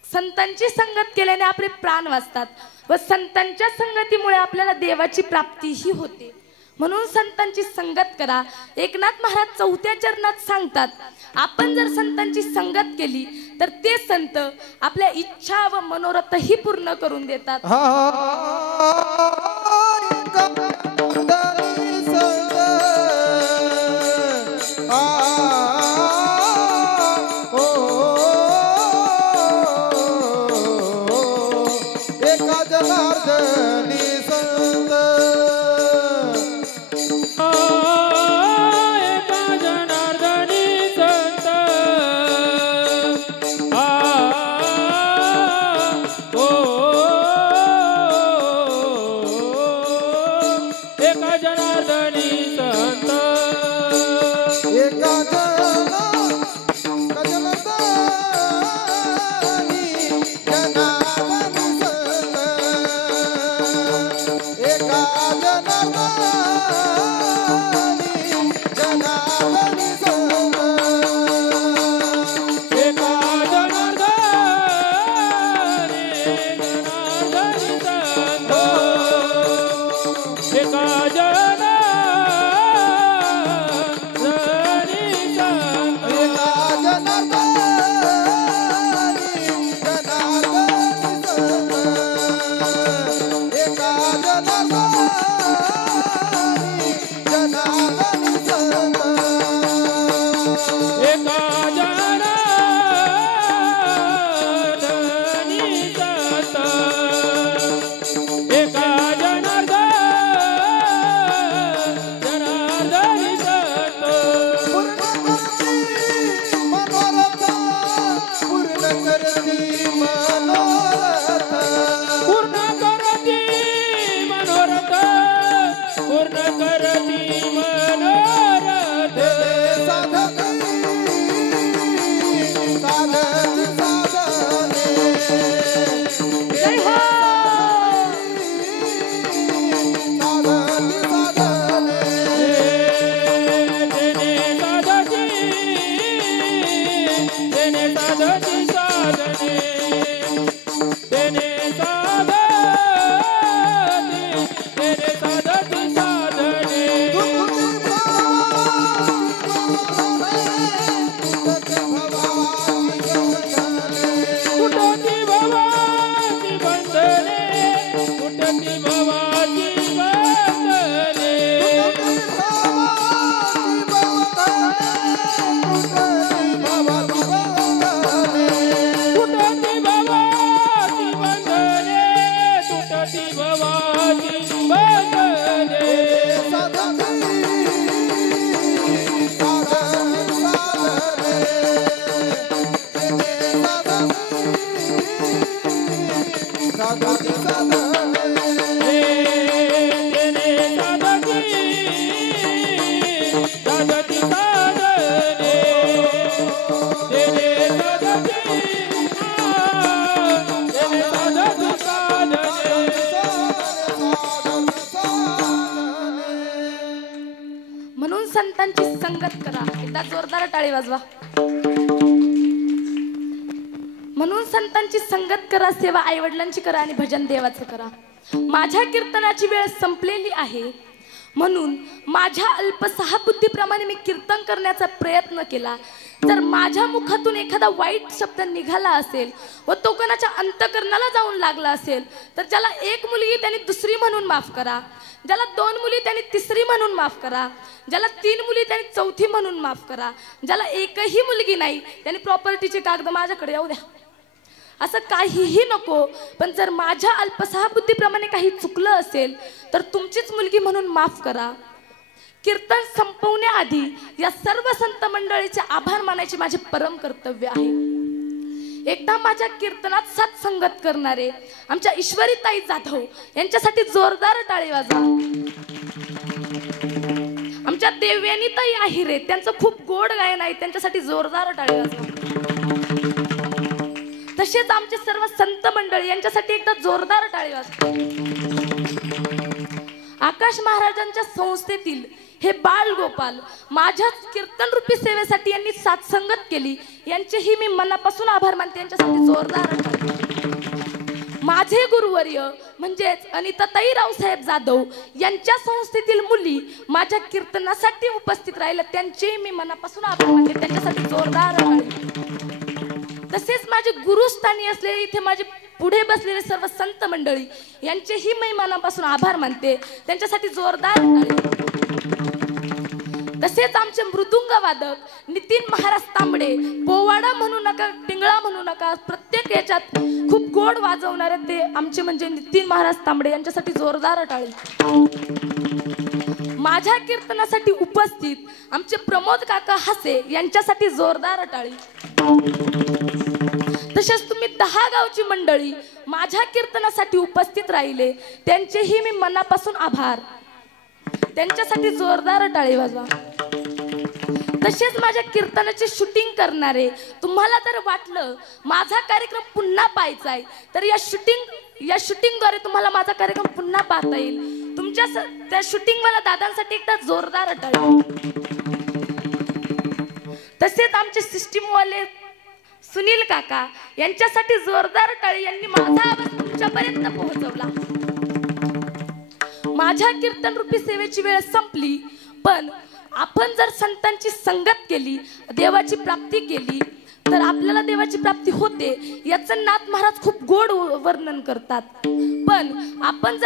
संतांची संगत केल्याने आपले प्राण वाचतात व संतांच्या संगतीमुळे आपल्याला देवाची प्राप्तीही होते. म्हणून संतांची संगत करा. एकनाथ महाराज 4थ्या चरणात सांगतात, आपण जर संतांची संगत केली तर ते संत आपल्या इच्छा व मनोरथही पूर्ण करून देतात. म्हणून संतांची संगत करा. एकदा जोरदार टाळी वाजवा. म्हणून संतांची संगत करा, सेवा आई वडिलांची करा आणि भजन देवाचं करा. माझ्या कीर्तनाची वेळ संपलेली आहे, म्हणून माझ्या अल्पसहा बुद्धीप्रमाणे मी कीर्तन करण्याचा प्रयत्न केला. जर माझ्या मुखातून एखादा वाईट शब्द निघाला असेल व तो कोणाच्या अंतकरणाला जाऊन लागला असेल तर ज्याला एक मुलगी त्यांनी दुसरी म्हणून माफ करा, ज्याला 2 मुली त्यांनी तिसरी म्हणून माफ करा, ज्याला 3 मुली त्यांनी चौथी म्हणून माफ करा, ज्याला एकही मुलगी नाही त्यांनी प्रॉपर्टीचे कागद माझ्याकडे येऊ द्या. असं काहीही नको. पण जर माझ्या अल्पसहा बुद्धीप्रमाणे काही चुकलं असेल तर तुमचीच मुलगी म्हणून माफ करा. कीर्तन संपवण्याआधी या सर्व संत मंडळीचे आभार मानायचे माझे परम कर्तव्य आहे. एकदा माझ्या कीर्तनात साथ संगत करणारे आमच्या ईश्वरीताई जाधव यांच्यासाठी जोरदार टाळी वाजवा. आमच्या देवयानीताई आहिरे त्यांचं खूप गोड गायन आहे, त्यांच्यासाठी जोरदार टाळी वाजवा. तसेच आमचे सर्व संत मंडळी यांच्यासाठी एकदा जोरदार टाळी वाजवा. आकाश महाराजांच्या संस्थेतील हे बाळगोपाल माझ्याच कीर्तन रूपी सेवेसाठी यांनी साथसंगत केली, यांचेही मी मनापासून आभार मानते. यांच्यासाठी जोरदार माझे गुरुवर्य म्हणजेच अनिताताई रावसाहेब जाधव यांच्या संस्थेतील मुली माझ्या कीर्तनासाठी उपस्थित राहिल्या, त्यांचेही मी मनापासून आभार मानते. त्यांच्यासाठी जोरदार. तसेच माझे गुरुस्थानी असलेले इथे माझे पुढे बसलेले सर्व संत मंडळी यांचेही मी मनापासून आभार मानते. त्यांच्यासाठी जोरदार. तसेच आमचे मृदुंग वादक नितीन महाराज तांबडे, पोवाडा म्हणू नका, टिंगळा म्हणू नका, प्रत्येक याच्यात खूप गोड वाजवणारे ते आमचे म्हणजे नितीन महाराज तांबडे, यांच्यासाठी जोरदार टाळी. माझ्या कीर्तनासाठी उपस्थित आमचे प्रमोद काका हसे, यांच्यासाठी जोरदार टाळी. तसेच तुम्ही 10 गावची मंडळी माझ्या कीर्तनासाठी उपस्थित राहिले, त्यांचेही मी मनापासून आभार. त्यांच्यासाठी जोरदार टाळी वाजवा. तसेच माझ्या कीर्तनाचे शूटिंग करणारे, तुम्हाला जर वाटलं माझा कार्यक्रम पुन्हा पाहायचा आहे तर या शूटिंगद्वारे तुम्हाला माझा कार्यक्रम पुन्हा पाहता येईल. तुमच्या त्या शूटिंगवाला दादांसाठी एकदा जोरदार टाळी. तसेच आमचे सिस्टीमवाले सुनील काका, यांच्यासाठी जोरदार टाळी. यांनी माझा आवाज तुमच्यापर्यंत पोहोचवला. माझ्या कीर्तन रूपी सेवेची वेळ संपली, पण आपण जर संतांची संगत केली, देवाची प्राप्ती केली तर आपल्याला देवाची प्राप्ती होते, याचं नाथ महाराज खूप गोड वर्णन करतात. पण आपण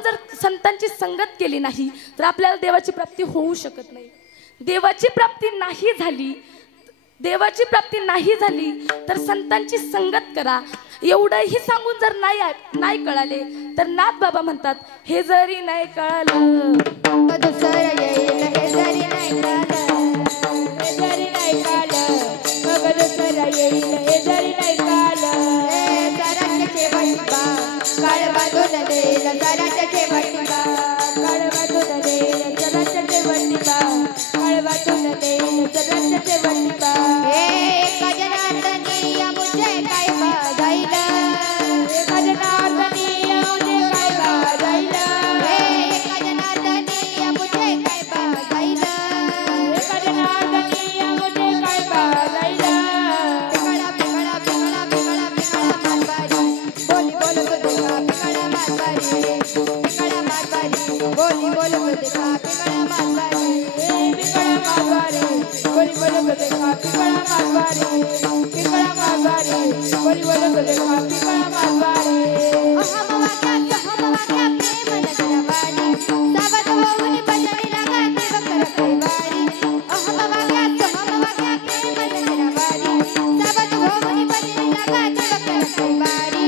जर संतांची संगत केली नाही तर आपल्याला देवाची प्राप्ती होऊ शकत नाही. देवाची प्राप्ती नाही झाली तर संतांची संगत करा. एवढंही सांगून जर नाही कळाले तर नाथ बाबा म्हणतात, हे जरी नाही कळालं दुसरं येईल, हे जरी नाही कळालं, हे जरी नाही कळालं, मग दुसरं येईल, हे जरी नाही कळालं. सरांचे वटिबा काळ बांधून देईल, सरांचे वटिबा काळ बांधून देईल, सरांचे वटिबा काळ बांधून देईल, सरांचे वटिबा. एका जनार्दनी मुझे काय बाजायला, एका जनार्दनी मुझे काय बाजायला, एका जनार्दनी मुझे काय बाजायला, एका जनार्दनी मुझे काय बाजायला. पिंगळा पिंगळा पिंगळा पिंगळा पिंगळा मारवारी, बोली बोल बोलका पिंगळा मारवारी, पिंगळा मारवारी, बोली बोल बोलका पिंगळा मारवारी, पिंगळा मारवारी, बोली बोल बोलका पिंगळा मारवारी, पिंगळा मारवारी, बोली बोल बोलका पिंगळा मारवारी. हम वाक्या प्रेम नगरवारी, सावध होऊन भजनी लागाते वक्र कैवारी. हम वाक्या प्रेम नगरवारी, सावध होऊन भजनी लागाते वक्र कैवारी.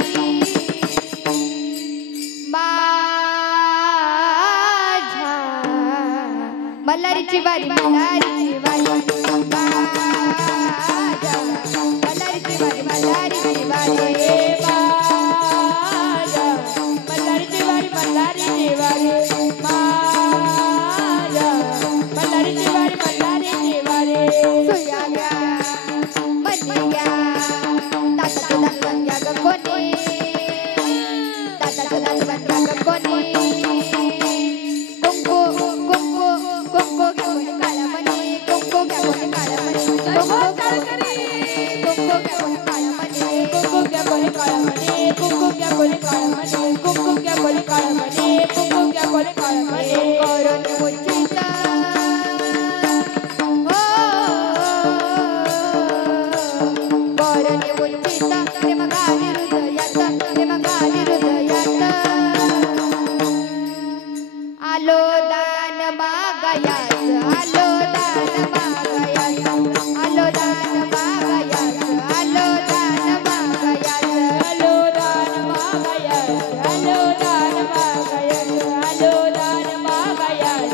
माझ्या मल्हारीची वारी, मल्हारीची वारी, मल्हारीची वारी, मल्हारीची वारी. मल्हारीची वारी, मल्हारीची वारी, मल्हारीची वारी, मल्हारीची वारी. सुया घ्या, मनी घ्या, दाताचं दात बन घ्या ग कोणी, दाताचं दात बन घ्या ग कोणी. कुंकू कुंकू कुंकू घ्या कोणी काळा मणी, कुंकू घ्या कोणी काळा मणी, कुंकू घ्या कोणी काळा मणी, कुंकू घ्या कोणी काळा म्हणे, कुंकू घ्या कोणी काळा म्हणे, कुंकू घ्या कोणी काळा म्हणे, कुंकू घ्या कोणी काळा म्हणे. करून मुचिता करून मुचिता प्रेम घाली हृदयात, प्रेम घाली हृदयात. आलो दान मागायास, आलो दान मागायास, आलो दान मागायास, आलो दान मागायास. आलो दान मागायास, आलो दान मागायास, आलो दान मागायास,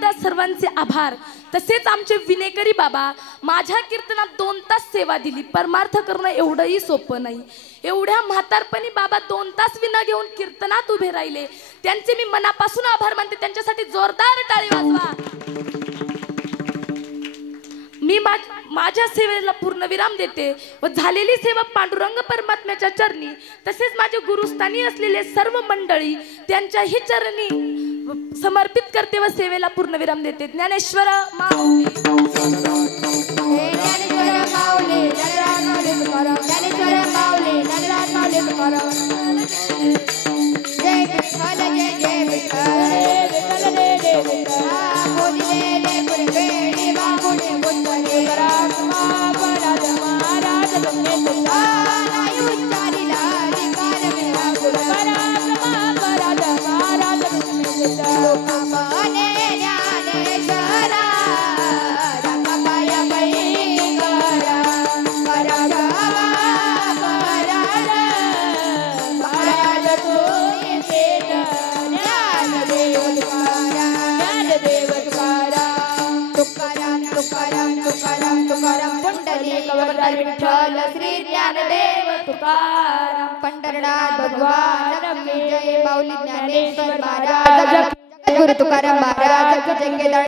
एकदा सर्वांचे आभार. तसेच आमचे विनेकरी बाबा माझ्या कीर्तनात 2 तास सेवा दिली. परमार्थ करणं एवढंही सोपं नाही. एवढ्या म्हातारपणी बाबा 2 तास विना घेऊन कीर्तनात उभे राहिले. त्यांचे मी मनापासून आभार मानते. त्यांच्यासाठी जोरदार टाळी वाजवा. मी माझ्या सेवेला पूर्ण विराम देते व झालेली सेवा पांडुरंग परमात्म्याच्या चरणी तसेच माझे गुरुस्थानी असलेले सर्व मंडळी त्यांच्याही चरणी समर्पित करते व सेवेला पूर्ण विराम देते. ज्ञानेश्वर माऊली ज्ञानेश्वर माऊली ज्ञानराज माऊली तुकाराम ज्ञानेश्वर माऊली ज्ञानराज माऊली तुकाराम. जय विठ्ठल जय जय विठ्ठल जय विठ्ठल. बोलिले पुरवेणी वागुणे बुद्धने परात्मा पराध महाराज तुमने तुला नाही उच्चारिला अधिकार मेरा गुरु परात्मा पराध महाराज तुमने तुला. लोकमाने ज्ञानेश्वरा रंगपाय पैगरा पराधा पराध महाराज तुझे पेट ज्ञानदेव तुकाराम तुकाराम तुकाराम तुकाराम पुंडलिक वरदार विठ्ठल श्री ज्ञानदेव तुकाराम. पंढरनाथ भगवान की जय. माऊली ज्ञानेश्वर महाराज. जगद्गुरु तुकाराम महाराज की जय.